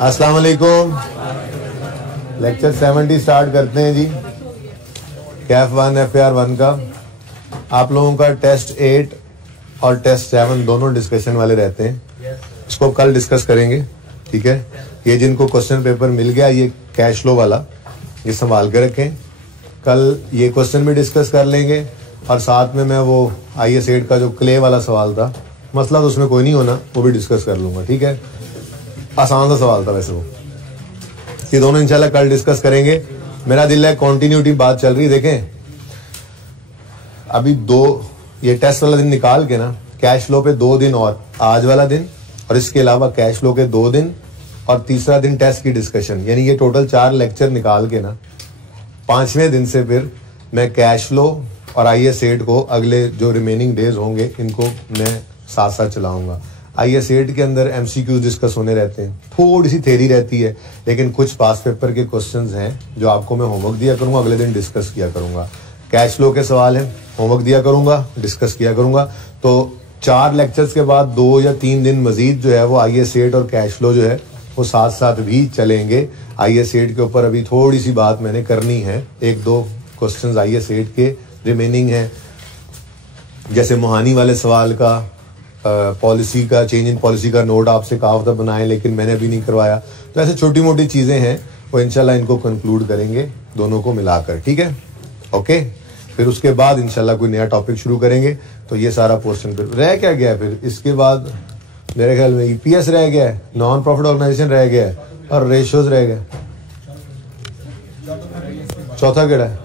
अस्सलाम वालेकुम। Lecture 70 start करते हैं जी। कैफ 1 FAR 1 का आप लोगों का टेस्ट 8 और टेस्ट 7 दोनों डिस्कशन वाले रहते हैं। इसको कल डिस्कस करेंगे, ठीक है। ये जिनको क्वेश्चन पेपर मिल गया, ये कैश फ्लो वाला, ये संभाल के रखें। कल ये क्वेश्चन भी डिस्कस कर लेंगे और साथ में मैं वो IS 8 का जो क्ले वाला सवाल था, मसला तो उसमें कोई नहीं होना, वो भी डिस्कस कर लूंगा, ठीक है। आसान सा सवाल था वैसे वो। ये दोनों इंशाल्लाह कल डिस्कस करेंगे। मेरा दिल है कंटिन्यूटी बात चल रही, देखें अभी ये टेस्ट वाला दिन निकाल के ना, कैश फ्लो पे 2 दिन और, आज वाला दिन और इसके अलावा कैश फ्लो के 2 दिन और तीसरा दिन टेस्ट की डिस्कशन, यानी ये टोटल 4 लेक्चर निकाल के ना 5वें दिन से फिर मैं कैश फ्लो और IS 8 को अगले जो रिमेनिंग डेज होंगे इनको मैं साथ साथ चलाऊंगा। IS 8 के अंदर MCQs डिस्कस होने रहते हैं, थोड़ी सी थ्योरी रहती है, लेकिन कुछ पास पेपर के क्वेश्चंस हैं जो आपको मैं होमवर्क दिया करूंगा, अगले दिन डिस्कस किया करूंगा। कैश फ्लो के सवाल हैं, होमवर्क दिया करूंगा, डिस्कस किया करूंगा। तो 4 लेक्चर्स के बाद 2 या 3 दिन मजीद जो है वो IS 8 और कैश फ्लो जो है वो साथ साथ भी चलेंगे। IS 8 के ऊपर अभी थोड़ी सी बात मैंने करनी है, 1-2 क्वेश्चंस IS 8 के रिमेनिंग हैं, जैसे मोहानी वाले सवाल का पॉलिसी का, चेंज इन पॉलिसी का नोट आपसे कहा था बनाएं, लेकिन मैंने अभी नहीं करवाया। तो ऐसे छोटी मोटी चीजें हैं, वो इंशाल्लाह इनको कंक्लूड करेंगे दोनों को मिलाकर, ठीक है, ओके। फिर उसके बाद इंशाल्लाह कोई नया टॉपिक शुरू करेंगे। तो ये सारा पोर्शन फिर रह क्या गया, फिर इसके बाद मेरे ख्याल में EPS रह गया है, नॉन प्रॉफिट ऑर्गेनाइजेशन रह गया है और रेशियोज रह गया। चौथा केड़ा है?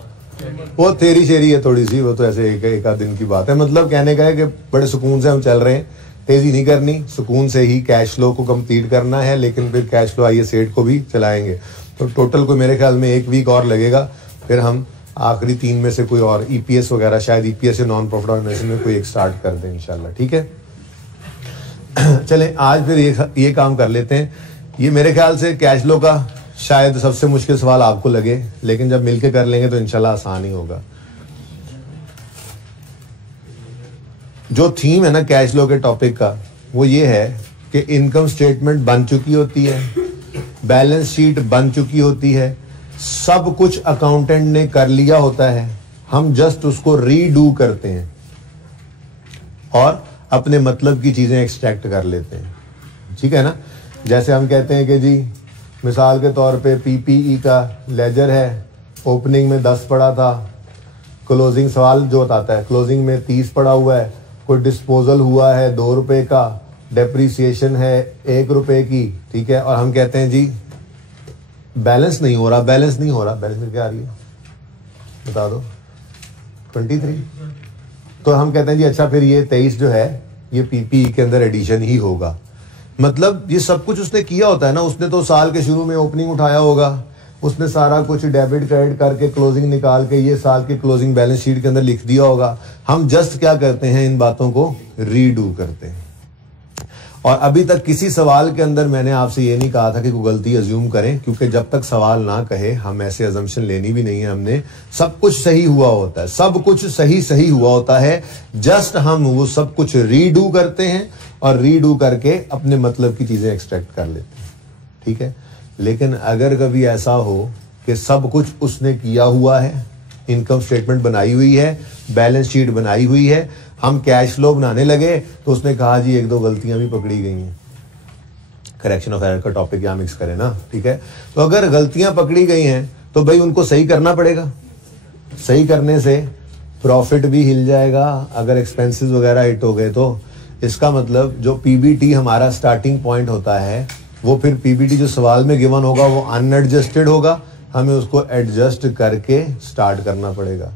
वो तेरी शेरी है थोड़ी सी, वो तो ऐसे एक आध दिन की बात है। मतलब कहने का है कि बड़े सुकून से हम चल रहे हैं, तेजी नहीं करनी, सुकून से ही कैश फ्लो को कंप्लीट करना है, लेकिन फिर कैश फ्लो IS 8 को भी चलाएंगे। तो टोटल को मेरे ख्याल में 1 वीक और लगेगा, फिर हम आखिरी 3 में से कोई और EPS वगैरह, शायद EPS या नॉन प्रॉफिट ऑर्गेनाइजेशन में कोई एक स्टार्ट कर दें इंशाल्लाह, ठीक है। चलें आज फिर ये काम कर लेते हैं। ये मेरे ख्याल से कैश फ्लो का शायद सबसे मुश्किल सवाल आपको लगे, लेकिन जब मिलके कर लेंगे तो इंशाल्लाह आसान ही होगा। जो थीम है ना कैश फ्लो के टॉपिक का, वो ये है कि इनकम स्टेटमेंट बन चुकी होती है, बैलेंस शीट बन चुकी होती है, सब कुछ अकाउंटेंट ने कर लिया होता है, हम जस्ट उसको रीडू करते हैं और अपने मतलब की चीजें एक्सट्रैक्ट कर लेते हैं, ठीक है ना। जैसे हम कहते हैं कि जी मिसाल के तौर पे PPE का लेजर है, ओपनिंग में 10 पड़ा था, क्लोजिंग सवाल जो बताता है क्लोजिंग में 30 पड़ा हुआ है, कोई डिस्पोजल हुआ है 2 रुपए का, डेप्रीसिएशन है 1 रुपए की, ठीक है। और हम कहते हैं जी बैलेंस नहीं हो रहा, बैलेंस नहीं हो रहा, बैलेंस में क्या आ रही है बता दो, 23। तो हम कहते हैं जी अच्छा फिर ये 23 जो है ये PPE के अंदर एडिशन ही होगा। मतलब ये सब कुछ उसने किया होता है ना, उसने तो साल के शुरू में ओपनिंग उठाया होगा, उसने सारा कुछ डेबिट क्रेडिट करके क्लोजिंग निकाल के ये साल की क्लोजिंग बैलेंस शीट के अंदर लिख दिया होगा। हम जस्ट क्या करते हैं, इन बातों को रीडू करते हैं। और अभी तक किसी सवाल के अंदर मैंने आपसे ये नहीं कहा था कि कोई गलती अज्यूम करें, क्योंकि जब तक सवाल ना कहे हम ऐसे अजम्पशन लेनी भी नहीं है हमने। सब कुछ सही हुआ होता है, सब कुछ सही हुआ होता है, जस्ट हम वो सब कुछ रीडू करते हैं और रीडू करके अपने मतलब की चीजें एक्सट्रैक्ट कर लेते हैं, ठीक है। लेकिन अगर कभी ऐसा हो कि सब कुछ उसने किया हुआ है, इनकम स्टेटमेंट बनाई हुई है, बैलेंस शीट बनाई हुई है, हम कैश फ्लो बनाने लगे तो उसने कहा जी 1-2 गलतियां भी पकड़ी गई हैं, करेक्शन ऑफ एरर का टॉपिक यहां मिक्स करें ना, ठीक है। तो अगर गलतियां पकड़ी गई हैं तो भाई उनको सही करना पड़ेगा, सही करने से प्रॉफिट भी हिल जाएगा। अगर एक्सपेंसेस वगैरह हिट हो गए तो इसका मतलब जो PBT हमारा स्टार्टिंग पॉइंट होता है, वो फिर PBT जो सवाल में गिवन होगा वो अनएडजस्टेड होगा, हमें उसको एडजस्ट करके स्टार्ट करना पड़ेगा।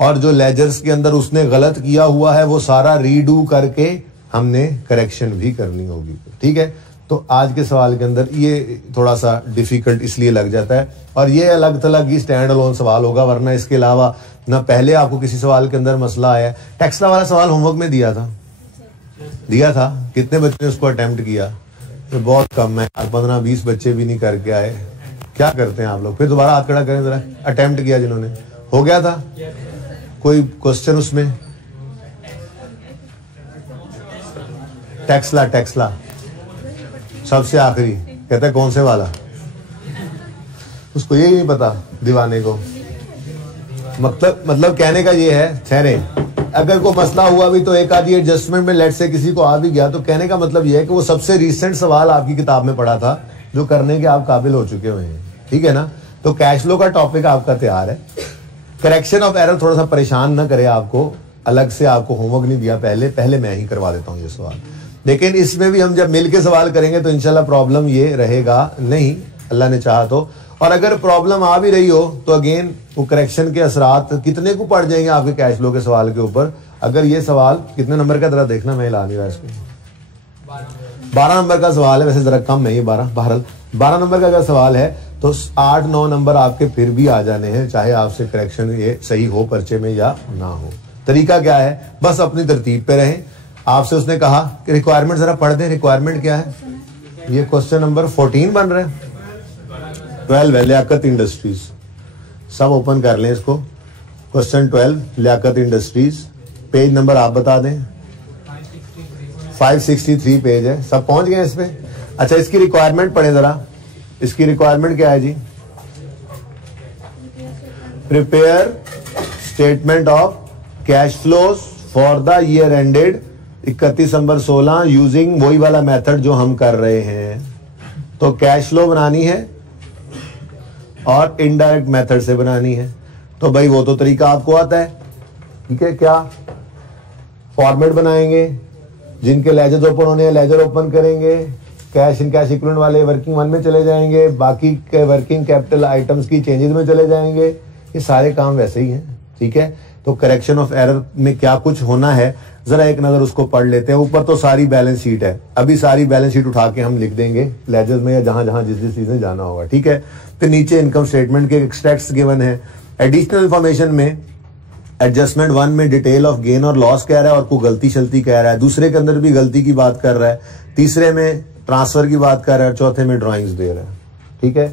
और जो लेजर्स के अंदर उसने गलत किया हुआ है वो सारा रीडू करके हमने करेक्शन भी करनी होगी, ठीक है। तो आज के सवाल के अंदर ये थोड़ा सा डिफिकल्ट इसलिए लग जाता है, और ये अलग थलग ही स्टैंड अलोन सवाल होगा, वरना इसके अलावा ना पहले आपको किसी सवाल के अंदर मसला आया। टेक्सला वाला सवाल होमवर्क में दिया था, कितने बच्चे ने उसको अटेम्प्ट किया? तो बहुत कम है, 15-20 बच्चे भी नहीं करके आए। क्या करते हैं आप लोग? फिर दोबारा हाथ खड़ा करें जरा, अटेम्प्ट किया जिन्होंने, हो गया था कोई क्वेश्चन उसमें? टेक्सला सबसे आखिरी कहता है कौन से वाला, उसको यही नहीं पता दीवाने को। मतलब कहने का ये है, ठहरे, अगर कोई मसला हुआ भी तो एक आधी एडजस्टमेंट में लेट से किसी को आ भी गया, तो कहने का मतलब ये है कि वो सबसे रिसेंट सवाल आपकी किताब में पढ़ा था जो करने के आप काबिल हो चुके हुए हैं, ठीक है ना। तो कैश फ्लो का टॉपिक आपका तैयार है। करेक्शन ऑफ एरर थोड़ा सा परेशान ना करे आपको, अलग से आपको होमवर्क नहीं दिया, पहले मैं ही करवा देता हूँ ये सवाल। लेकिन इसमें भी हम जब मिलके सवाल करेंगे तो इंशाल्लाह प्रॉब्लम ये रहेगा नहीं, अल्लाह ने चाहा तो। और अगर प्रॉब्लम आ भी रही हो तो अगेन वो करेक्शन के असरात कितने को पड़ जाएंगे आपके कैश फ्लो के सवाल के ऊपर। अगर ये सवाल कितने नंबर का, जरा देखना, मैं हिला नहीं रहा इसको, 12 नंबर का सवाल है, वैसे जरा कम है ये 12 नंबर का अगर सवाल है तो 8-9 नंबर आपके फिर भी आ जाने हैं, चाहे आपसे करेक्शन ये सही हो पर्चे में या ना हो। तरीका क्या है, बस अपनी तरतीब पे रहें। आपसे उसने कहा कि रिक्वायरमेंट जरा पढ़ दें, रिक्वायरमेंट क्या है, ये क्वेश्चन नंबर 14 बन रहे हैं, 12 है लियाकत इंडस्ट्रीज। सब ओपन कर लें इसको, question 12 Liaquat industries, page number आप बता दें। 563 पेज है, सब पहुंच गए इस पे। अच्छा, इसकी रिक्वायरमेंट पढ़े जरा, इसकी रिक्वायरमेंट क्या है जी, prepare statement of cash flows for the year ended 31 दिसंबर 16 यूजिंग वही वाला मेथड जो हम कर रहे हैं। तो कैश फ्लो बनानी है और इनडायरेक्ट मेथड से बनानी है। तो भाई वो तो तरीका आपको आता है, ठीक है। क्या फॉर्मेट बनाएंगे, जिनके लेजर ओपन होने हैं लेजर ओपन करेंगे, कैश इन कैश इक्विवेलेंट वाले वर्किंग 1 में चले जाएंगे, बाकी के वर्किंग कैपिटल आइटम्स की चेंजेस में चले जाएंगे। ये सारे काम वैसे ही हैं, ठीक है। तो करेक्शन ऑफ एरर में क्या कुछ होना है जरा एक नजर उसको पढ़ लेते हैं। ऊपर तो सारी बैलेंस शीट है, अभी सारी बैलेंस शीट उठा के हम लिख देंगे लेजर में या जहां जहां जिस चीज में जाना होगा, ठीक है। फिर नीचे इनकम स्टेटमेंट के एक्सट्रैक्ट्स गिवन है। एडिशनल इंफॉर्मेशन में एडजस्टमेंट 1 में डिटेल ऑफ गेन और लॉस कह रहा है और कोई गलती शलती कह रहा है, दूसरे के अंदर भी गलती की बात कर रहा है, तीसरे में ट्रांसफर की बात कर रहा है, चौथे में ड्राइंग्स दे रहा है, ठीक है।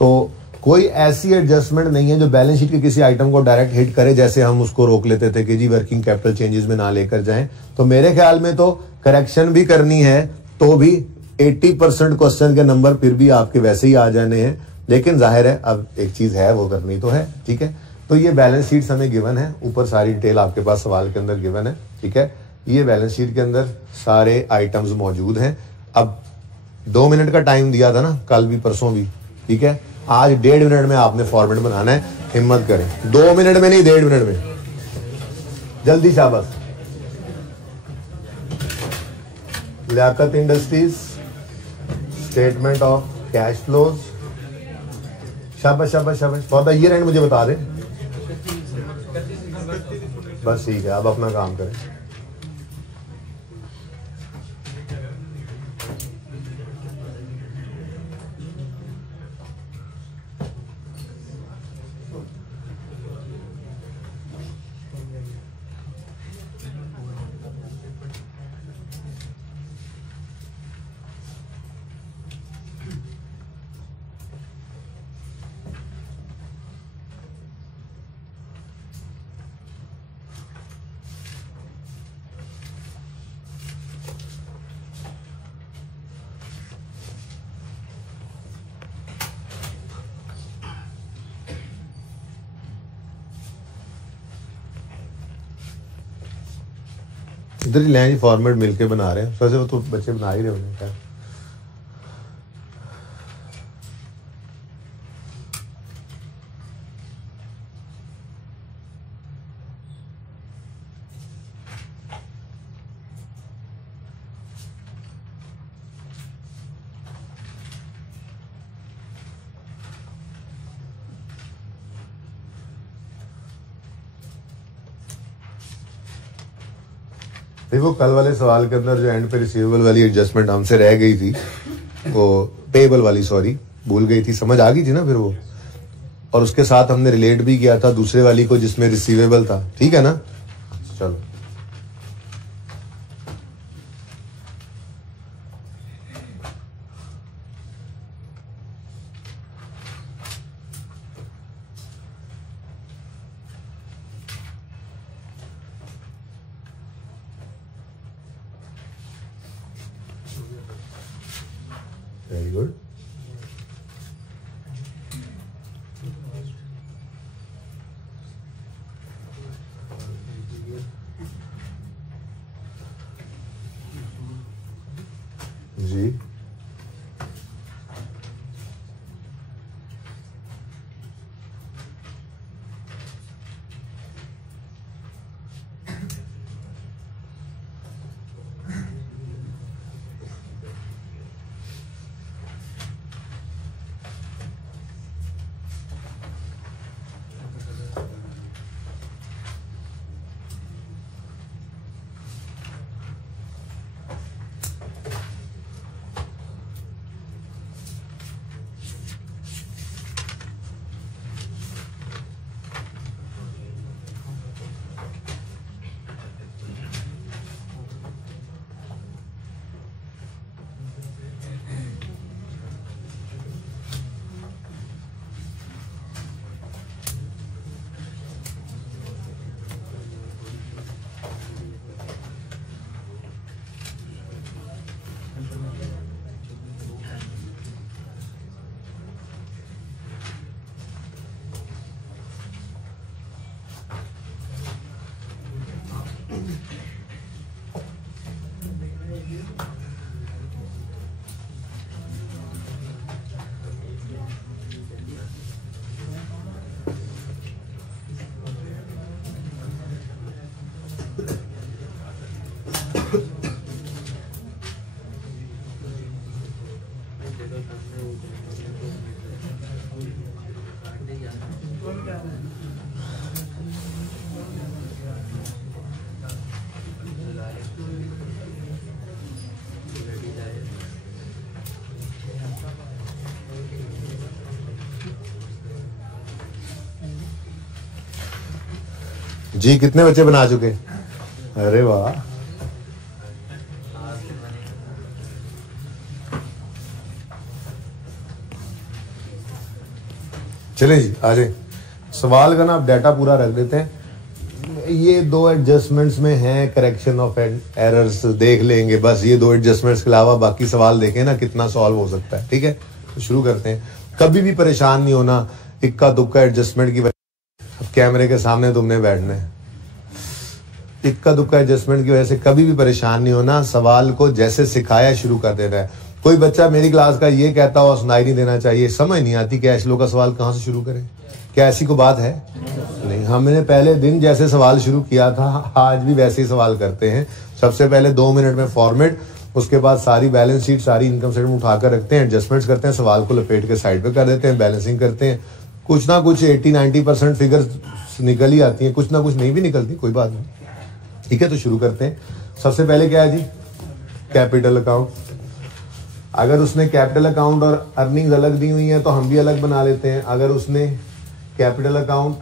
तो कोई ऐसी एडजस्टमेंट नहीं है जो बैलेंस शीट के किसी आइटम को डायरेक्ट हिट करे, जैसे हम उसको रोक लेते थे कि जी वर्किंग कैपिटल चेंजेस में ना लेकर जाएं। तो मेरे ख्याल में तो करेक्शन भी करनी है तो भी 80% क्वेश्चन के नंबर फिर भी आपके वैसे ही आ जाने हैं। लेकिन जाहिर है अब एक चीज है वो करनी तो है, ठीक है। तो ये बैलेंस शीट हमें गिवन है, ऊपर सारी डिटेल आपके पास सवाल के अंदर गिवन है, ठीक है। ये बैलेंस शीट के अंदर सारे आइटम्स मौजूद हैं। अब 2 मिनट का टाइम दिया था ना, कल भी परसों भी, ठीक है। आज 1.5 मिनट में आपने फॉर्मेट बनाना है, हिम्मत करें। 2 मिनट में नहीं, 1.5 मिनट में, जल्दी शाबाश। Liaquat industries statement of cash flows, शाबाश शाबाश शाबाश। फॉर द ईयर एंड मुझे बता दें, बस ठीक है, अब अपना काम करें। इधर ही लाइन फॉर्मेट मिलके बना रहे हैं, वैसे वो तो बच्चे बना ही रहे होंगे। क्या देखो, कल वाले सवाल के अंदर जो एंड पे रिसीवेबल वाली एडजस्टमेंट हमसे रह गई थी, वो पेएबल वाली, सॉरी भूल गई थी, समझ आ गई थी ना फिर वो, और उसके साथ हमने रिलेट भी किया था दूसरे वाली को जिसमें रिसीवेबल था, ठीक है ना। चलो वेरी गुड। जी कितने बच्चे बना चुके? अरे वाह, चले जी आ जाए। सवाल का ना आप डाटा पूरा रख देते हैं। ये दो एडजस्टमेंट्स में हैं, करेक्शन ऑफ एरर्स देख लेंगे बस, ये दो एडजस्टमेंट्स के अलावा बाकी सवाल देखें ना कितना सॉल्व हो सकता है। ठीक है, तो शुरू करते हैं। कभी भी परेशान नहीं होना इक्का दुक्का एडजस्टमेंट की वजह। अब कैमरे के सामने तुमने बैठना है, इक्का दुक्का एडजस्टमेंट की वजह से कभी भी परेशान नहीं होना। सवाल को जैसे सिखाया शुरू कर देना है। कोई बच्चा मेरी क्लास का ये कहता हुआ सुनाई नहीं देना चाहिए, समझ नहीं आती कैश लो का सवाल कहाँ से शुरू करें। क्या ऐसी को बात है? नहीं, हमने पहले दिन जैसे सवाल शुरू किया था आज भी वैसे ही सवाल करते हैं। सबसे पहले 2 मिनट में फॉर्मेट, उसके बाद सारी बैलेंस शीट सारी इनकम स्टेटमेंट उठाकर रखते हैं, एडजस्टमेंट्स करते हैं, सवाल को लपेट के साइड पे कर देते हैं, बैलेंसिंग करते हैं। कुछ ना कुछ 80-90% फिगर्स निकल ही आती हैं, कुछ ना कुछ नहीं भी निकलती, कोई बात नहीं। ठीक है, तो शुरू करते हैं। सबसे पहले क्या है जी? Capital account. अगर उसने कैपिटल अकाउंट और अर्निंग्स अलग दी हुई है तो हम भी अलग बना लेते हैं। अगर उसने कैपिटल अकाउंट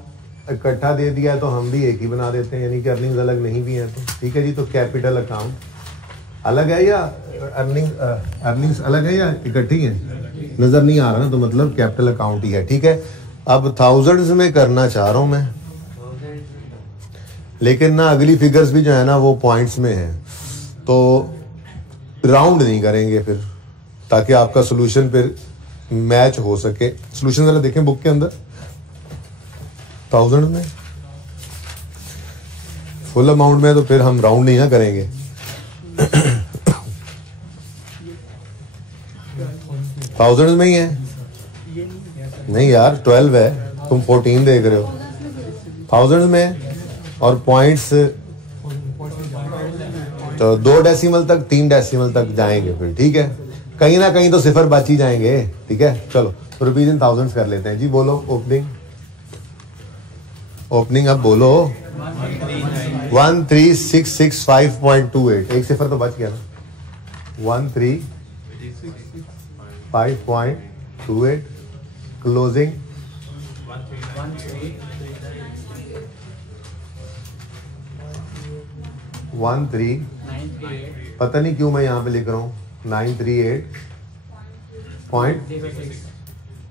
इकट्ठा दे दिया तो हम भी एक ही बना देते हैं, यानी कि अर्निंग्स अलग नहीं भी है तो। ठीक है जी, तो कैपिटल अकाउंट अलग है या अर्निंग्स अलग है या इकट्ठी है? नजर नहीं आ रहा ना, तो मतलब कैपिटल अकाउंट ही है। ठीक है, अब थाउजेंड्स में करना चाह रहा हूं मैं, लेकिन ना अगली फिगर्स भी जो है ना वो पॉइंट्स में है, तो राउंड नहीं करेंगे फिर, ताकि आपका सोल्यूशन फिर मैच हो सके। सोल्यूशन जरा देखें बुक के अंदर। 1000 में फुल अमाउंट में तो फिर हम राउंड नहीं ना करेंगे। थाउजेंड में ही है? नहीं यार 12 है, तुम 14 देख रहे हो। 1000 में और पॉइंट्स तो 2 डेसिमल तक 3 डेसिमल तक जाएंगे फिर। ठीक है, कहीं ना कहीं तो सिफर बच ही जाएंगे। ठीक है, चलो रुपीज इन थाउजेंड्स कर लेते हैं जी। बोलो ओपनिंग, ओपनिंग अब बोलो। 1366.5.28, एक सिफर तो बच गया ना। 1365.28 क्लोजिंग 13, पता नहीं क्यों मैं यहाँ पे लिख रहा हूँ 938 पॉइंट,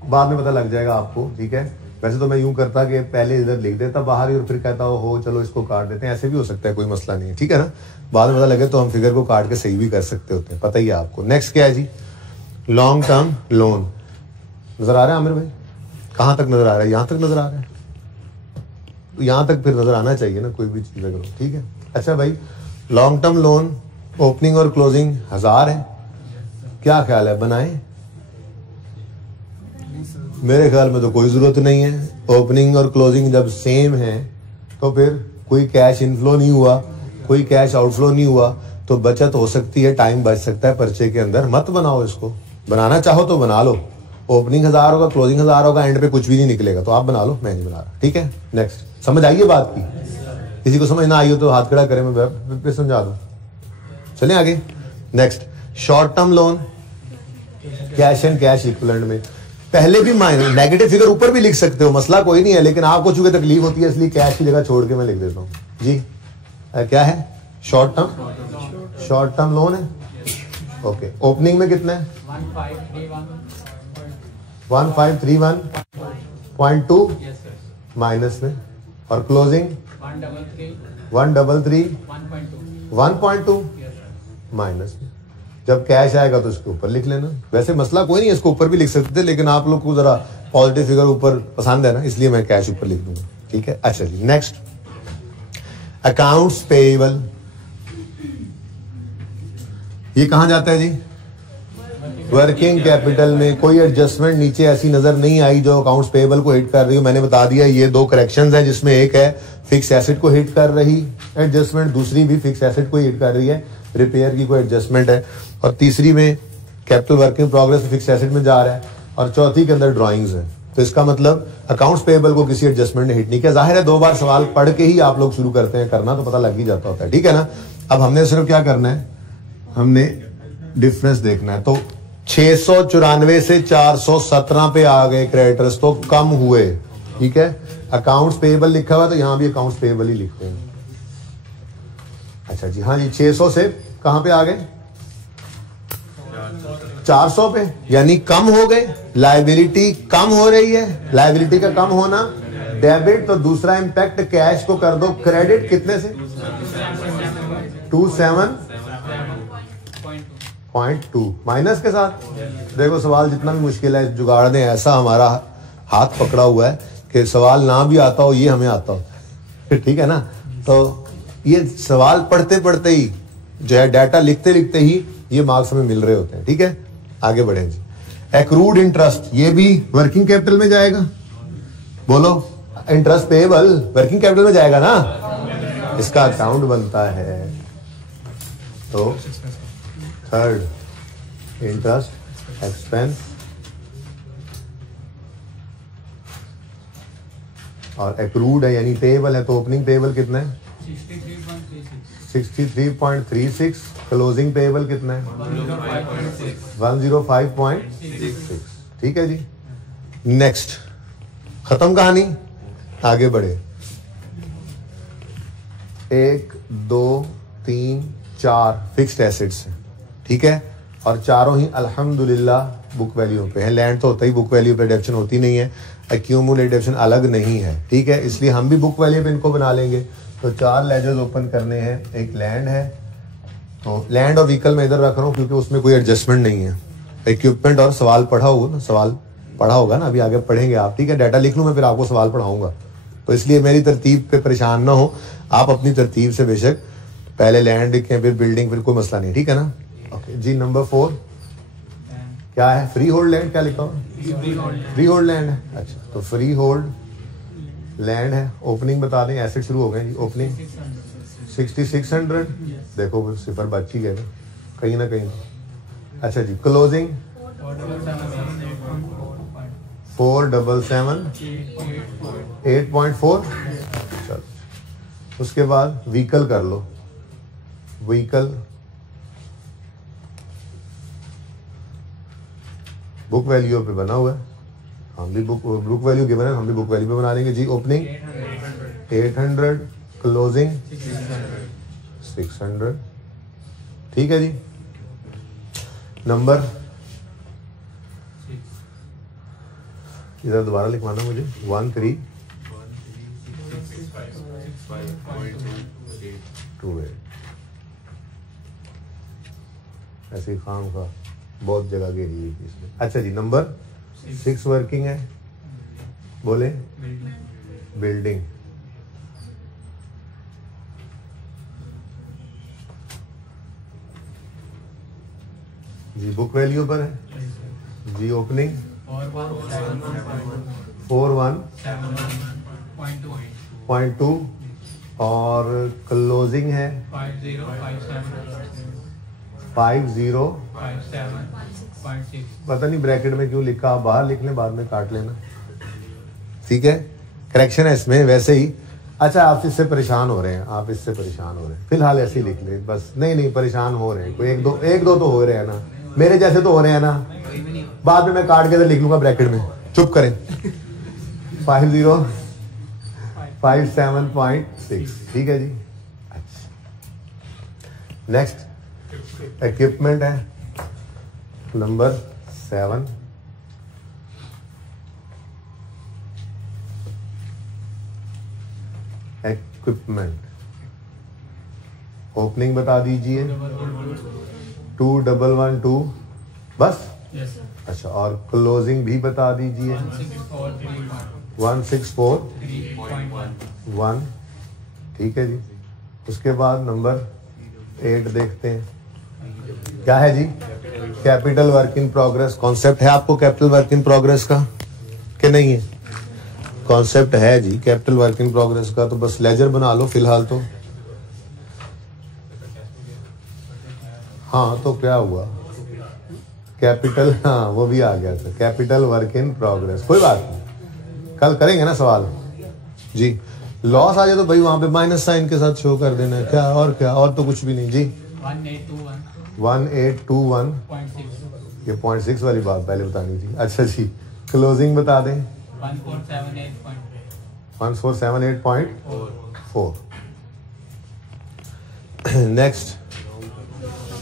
बाद में पता लग जाएगा आपको। ठीक है, वैसे तो मैं यूं करता कि पहले इधर लिख देता बाहर ही और फिर कहता हो चलो इसको काट देते हैं, ऐसे भी हो सकता है, कोई मसला नहीं है। ठीक है ना, बाद में पता लगे तो हम फिगर को काट के सही भी कर सकते होते हैं, पता ही है आपको। नेक्स्ट क्या है जी? Long term loan. नजर आ रहा है आमिर भाई? कहाँ तक नजर आ रहा है? यहाँ तक नजर आ रहा है? तो यहाँ तक फिर नजर आना चाहिए ना कोई भी चीज अगर। ठीक है, अच्छा भाई, लॉन्ग टर्म लोन ओपनिंग और क्लोजिंग 1000 है, क्या ख्याल है बनाएं? मेरे ख्याल में तो कोई जरूरत नहीं है। ओपनिंग और क्लोजिंग जब सेम है तो फिर कोई कैश इनफ्लो नहीं हुआ, कोई कैश आउटफ्लो नहीं हुआ, तो बचत हो सकती है, टाइम बच सकता है पर्चे के अंदर। मत बनाओ इसको, बनाना चाहो तो बना लो। ओपनिंग 1000 होगा, क्लोजिंग 1000 होगा, एंड पे कुछ भी नहीं निकलेगा, तो आप बना लो, मैं नहीं बना रहा। ठीक है, नेक्स्ट। समझ आइए बात की? किसी को समझ ना आई हो तो हाथ खड़ा करें, मैं समझा दूं। चलें आगे। Next, short term loan cash and cash equivalent में पहले भी नेगेटिव फिगर ऊपर भी लिख सकते हो, मसला कोई नहीं है, लेकिन आपको चूंकि तकलीफ होती है इसलिए कैश की जगह छोड़ के मैं लिख देता हूँ जी। क्या है? शॉर्ट टर्म लोन है। ओके, ओपनिंग में कितना है? 1531.2 माइनस में, और क्लोजिंग 133.1.2 माइनस में। जब कैश आएगा तो इसके ऊपर लिख लेना, वैसे मसला कोई नहीं है, इसको ऊपर भी लिख सकते थे, लेकिन आप लोग को जरा पॉजिटिव फिगर ऊपर पसंद है ना, इसलिए मैं कैश ऊपर लिख दूंगा। ठीक है, अच्छा जी। Next, accounts payable. ये कहां जाता है जी? वर्किंग कैपिटल में। कोई एडजस्टमेंट नीचे ऐसी नजर नहीं आई जो अकाउंट्स पेएबल को हिट कर रही हो। मैंने बता दिया ये 2 करेक्शंस हैं, जिसमें एक है फिक्स एसेट को हिट कर रही एडजस्टमेंट, दूसरी भी फिक्स एसेट को हिट कर रही है, रिपेयर की कोई एडजस्टमेंट है, और तीसरी में capital working progress fix asset में जा रहा है, और चौथी के अंदर ड्राइंग्स है। तो इसका मतलब अकाउंट्स पेएबल को किसी एडजस्टमेंट ने हिट नहीं किया। जाहिर है 2 बार सवाल पढ़ के ही आप लोग शुरू करते हैं करना, तो पता लग ही जाता होता है। ठीक है ना, अब हमने सिर्फ क्या करना है, हमने डिफरेंस देखना है। तो 694 से 417 पे आ गए क्रेडिटर्स, तो कम हुए, ठीक है, अकाउंट्स पेएबल लिखा हुआ तो यहाँ भी अकाउंट्स पेएबल ही लिखते हैं। अच्छा जी, हाँ जी, 600 से कहाँ पे आ गए? 400 पे, यानी कम हो गए, लायबिलिटी कम हो रही है। लायबिलिटी का कम होना डेबिट, तो दूसरा इंपैक्ट कैश को कर दो क्रेडिट, कितने से? 27.2 माइनस के साथ। देखो सवाल जितना भी मुश्किल है जुगाड़ दें, ऐसा हमारा हाथ पकड़ा हुआ है कि सवाल ना भी आता हो ये हमें आता हो। ठीक है ना, तो ये सवाल पढ़ते पढ़ते ही जो है, डाटा लिखते लिखते ही ये मार्क्स हमें मिल रहे होते हैं। ठीक है, आगे बढ़े जी। एक्रूड इंटरेस्ट, ये भी वर्किंग कैपिटल में जाएगा। बोलो, इंटरेस्ट पेएबल वर्किंग कैपिटल में जाएगा ना, इसका अकाउंट बनता है। तो थर्ड, इंटरेस्ट एक्सपेंस, और एक्रूड है यानी पेएबल है, तो ओपनिंग पेएबल कितना है? 63.36। क्लोजिंग पेएबल कितना है? 105.6। ठीक है जी, नेक्स्ट, खत्म कहानी, आगे बढ़े। 1 2 3 4 फिक्स्ड एसेट्स हैं। ठीक है, और चारों ही अल्हम्दुलिल्लाह बुक वैल्यू पे है। लैंड तो होता ही बुक वैल्यू पे डिडक्शन होती नहीं है, एक्यूमुलेट डिडक्शन अलग नहीं है। ठीक है, इसलिए हम भी बुक वैल्यू पे इनको बना लेंगे। तो 4 लेजर्स ओपन करने हैं। एक लैंड है, तो लैंड और व्हीकल मैं इधर रख रहा हूँ क्योंकि उसमें कोई एडजस्टमेंट नहीं है। इक्विपमेंट और सवाल पढ़ा होगा ना, सवाल पढ़ा होगा ना, अभी आगे पढ़ेंगे आप। ठीक है, डाटा लिख लूँ मैं, फिर आपको सवाल पढ़ाऊंगा, तो इसलिए मेरी तरतीब पे परेशान ना हो आप, अपनी तरतीब से बेशक पहले लैंड लिखें फिर बिल्डिंग, फिर कोई मसला नहीं। ठीक है ना, ओके जी। नंबर 4 क्या है? Free hold land. क्या लिखा हुआ? फ्री होल्ड लैंड है। अच्छा, तो फ्री होल्ड लैंड है। ओपनिंग बता दें, एसेट शुरू हो गए जी। ओपनिंग 6600, देखो सिफर बच ही गए कहीं ना कहीं। अच्छा जी, क्लोजिंग 477 8.4। चलो, उसके बाद व्हीकल कर लो। व्हीकल बुक वैल्यू पे बना हुआ है, हम भी बुक वैल्यू गिवन है, हम भी बुक वैल्यू पे बना लेंगे जी। Opening 800, closing 600। ठीक है जी। नंबर इधर दोबारा लिखवाना मुझे, 13.28। ऐसे काम का बहुत जगह घेरी हुई थी इसमें। अच्छा जी, नंबर 6 वर्किंग है। बोले, बिल्डिंग जी, बुक वैल्यू पर है जी। ओपनिंग 41.2 और क्लोजिंग है 50.6। पता नहीं ब्रैकेट में क्यों लिखा, आप बाहर लिख लें, बाद में काट लेना। ठीक है, करेक्शन है इसमें वैसे ही। अच्छा, आप इससे परेशान हो रहे हैं, आप इससे परेशान हो रहे हैं, फिलहाल ऐसे ही लिख लें बस। नहीं परेशान हो रहे हैं, कोई एक दो तो हो रहे हैं ना, मेरे जैसे तो हो रहे हैं ना। बाद में मैं काट के लिख लूंगा ब्रैकेट में, चुप करें। 57.6। ठीक है जी। अच्छा, नेक्स्ट इक्विपमेंट है नंबर 7। इक्विपमेंट ओपनिंग बता दीजिए 2112 बस। अच्छा, और क्लोजिंग भी बता दीजिए 1643.1। ठीक है जी। उसके बाद नंबर 8 देखते हैं, क्या है जी? Capital work in progress. Concept है आपको कैपिटल वर्क इन प्रोग्रेस का कि नहीं है? कॉन्सेप्ट है जी कैपिटल वर्क इन प्रोग्रेस का, तो बस लेजर बना लो फिलहाल तो। हाँ, तो क्या हुआ, कैपिटल, हाँ वो भी आ गया था, कैपिटल वर्क इन प्रोग्रेस। कोई बात नहीं, कल करेंगे ना सवाल जी। लॉस आ जाए तो भाई वहां पे माइनस साइन के साथ शो कर देना है, क्या और तो कुछ भी नहीं जी। 1821 ये 0.6 वाली बात पहले बतानी थी। अच्छा जी, क्लोजिंग बता दें 1478.4. Next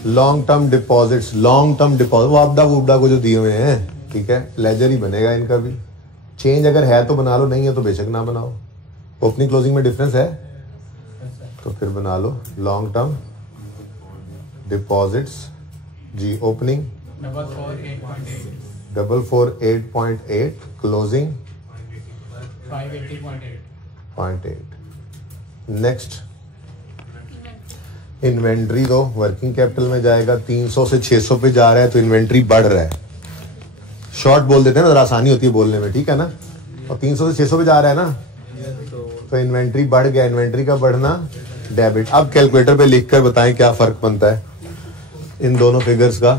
long term deposits, long term deposit वो आपदा वुबदा को जो दिए हुए हैं, ठीक है, लेजर ही बनेगा इनका भी। चेंज अगर है तो बना लो, नहीं है तो बेशक ना बनाओ। ओपनिंग क्लोजिंग में डिफरेंस है तो फिर बना लो लॉन्ग टर्म डिपॉजिट्स जी। Opening 448.8, closing 580.8। नेक्स्ट इन्वेंट्री दो, वर्किंग कैपिटल में जाएगा। 300 से 600 पे जा रहा है तो इन्वेंट्री बढ़ रहा है। शॉर्ट बोल देते हैं ना, जरा आसानी होती है बोलने में, ठीक है ना। और 300 से 600 पे जा रहा है ना, तो इन्वेंट्री बढ़ गया। इन्वेंट्री का बढ़ना डेबिट। अब कैलकुलेटर पे लिखकर बताएं क्या फर्क बनता है इन दोनों फिगर्स का।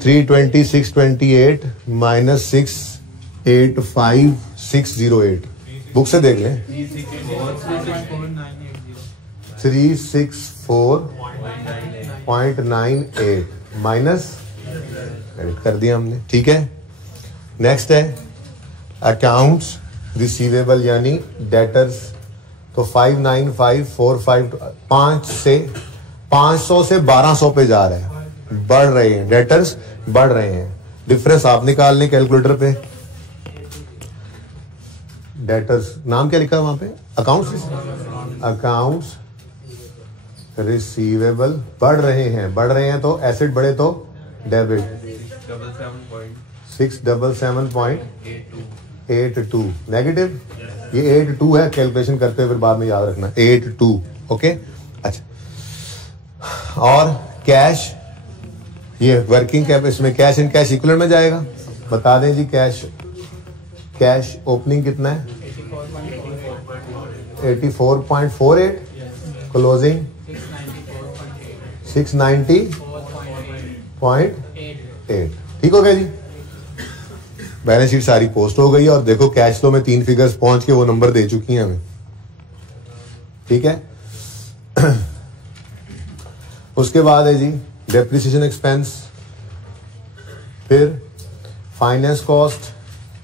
32628 माइनस 685608। बुक से देख लें। 364.98 माइनस कर दिया हमने, ठीक है। नेक्स्ट है अकाउंट्स रिसीवेबल यानी डेटर्स। तो 59545 500 से 1200 पे जा रहे हैं, बढ़ रहे हैं, डेटर्स बढ़ रहे हैं। डिफरेंस आप निकाल लें कैलकुलेटर पे। डेटर्स नाम क्या लिखा है वहां पे? अकाउंट्स रिसीवेबल बढ़ रहे हैं तो एसेट बढ़े तो डेबिट 677.82 नेगेटिव। ये 82 है, कैलकुलेशन करते हुए फिर बाद में याद रखना 82। ओके अच्छा। और कैश, ये वर्किंग कैप, इसमें कैश इन कैश इक्विवेलेंट में जाएगा। बता दें जी कैश ओपनिंग कितना है? 84.48, क्लोजिंग 690.8। ठीक हो गया जी। बैलेंस शीट सारी पोस्ट हो गई और देखो कैश फ्लो में 3 फिगर्स पहुंच के वो नंबर दे चुकी हैं हमें, ठीक है। उसके बाद है जी डेप्रिसिएशन एक्सपेंस, फिर फाइनेंस कॉस्ट,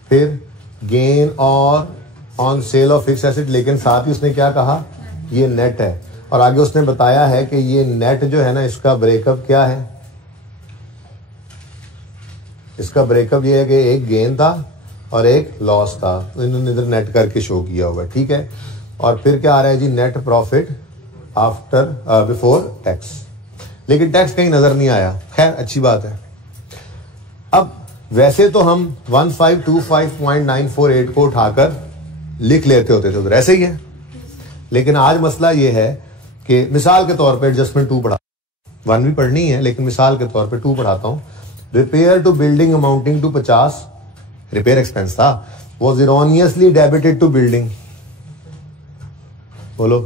फिर गेन और on sale of fix asset. लेकिन साथ ही उसने क्या कहा, ये नेट है। और आगे उसने बताया है कि ये नेट जो है ना, इसका ब्रेकअप क्या है। इसका ब्रेकअप ये है कि एक गेन था और एक लॉस था, तो इन्होंने इधर नेट करके शो किया हुआ है, ठीक है। और फिर क्या आ रहा है जी, net profit after before tax. लेकिन टैक्स कहीं नजर नहीं आया, खैर अच्छी बात है। अब वैसे तो हम 1525.948 को उठाकर लिख लेते होते थे उधर, ऐसे ही है। लेकिन आज मसला ये है कि मिसाल के तौर पे एडजस्टमेंट 2 पढ़ा, 1 भी पढ़नी है लेकिन मिसाल के तौर पे 2 पढ़ाता हूं। Repair to building amounting to 50 repair expense था, was erroneously debited to building. बोलो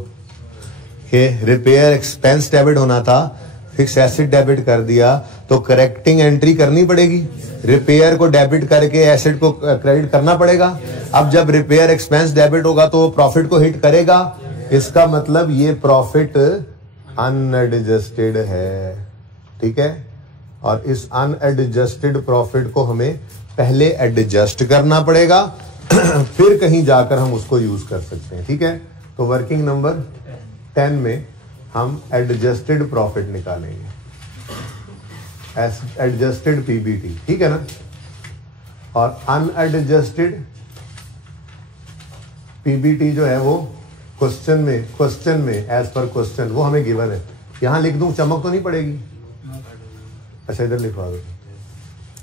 कि रिपेयर एक्सपेंस डेबिट होना था, फिक्स एसेट डेबिट कर दिया, तो करेक्टिंग एंट्री करनी पड़ेगी। रिपेयर को डेबिट करके एसेट को क्रेडिट करना पड़ेगा। अब जब रिपेयर एक्सपेंस डेबिट होगा तो प्रॉफिट को हिट करेगा। इसका मतलब ये प्रॉफिट अनएडजस्टेड है, ठीक है। और इस अनएडजस्टेड प्रॉफिट को हमें पहले एडजस्ट करना पड़ेगा, फिर कहीं जाकर हम उसको यूज कर सकते हैं, ठीक है। तो वर्किंग नंबर 10 में हम एडजस्टेड प्रॉफिट निकालेंगे, एडजस्टेड पीबीटी, ठीक है ना। और अनएडजस्टेड पीबीटी जो है वो क्वेश्चन में एज पर क्वेश्चन वो हमें गिवन है। यहां लिख दूं, चमक तो नहीं पड़ेगी? अच्छा इधर लिखवा दो।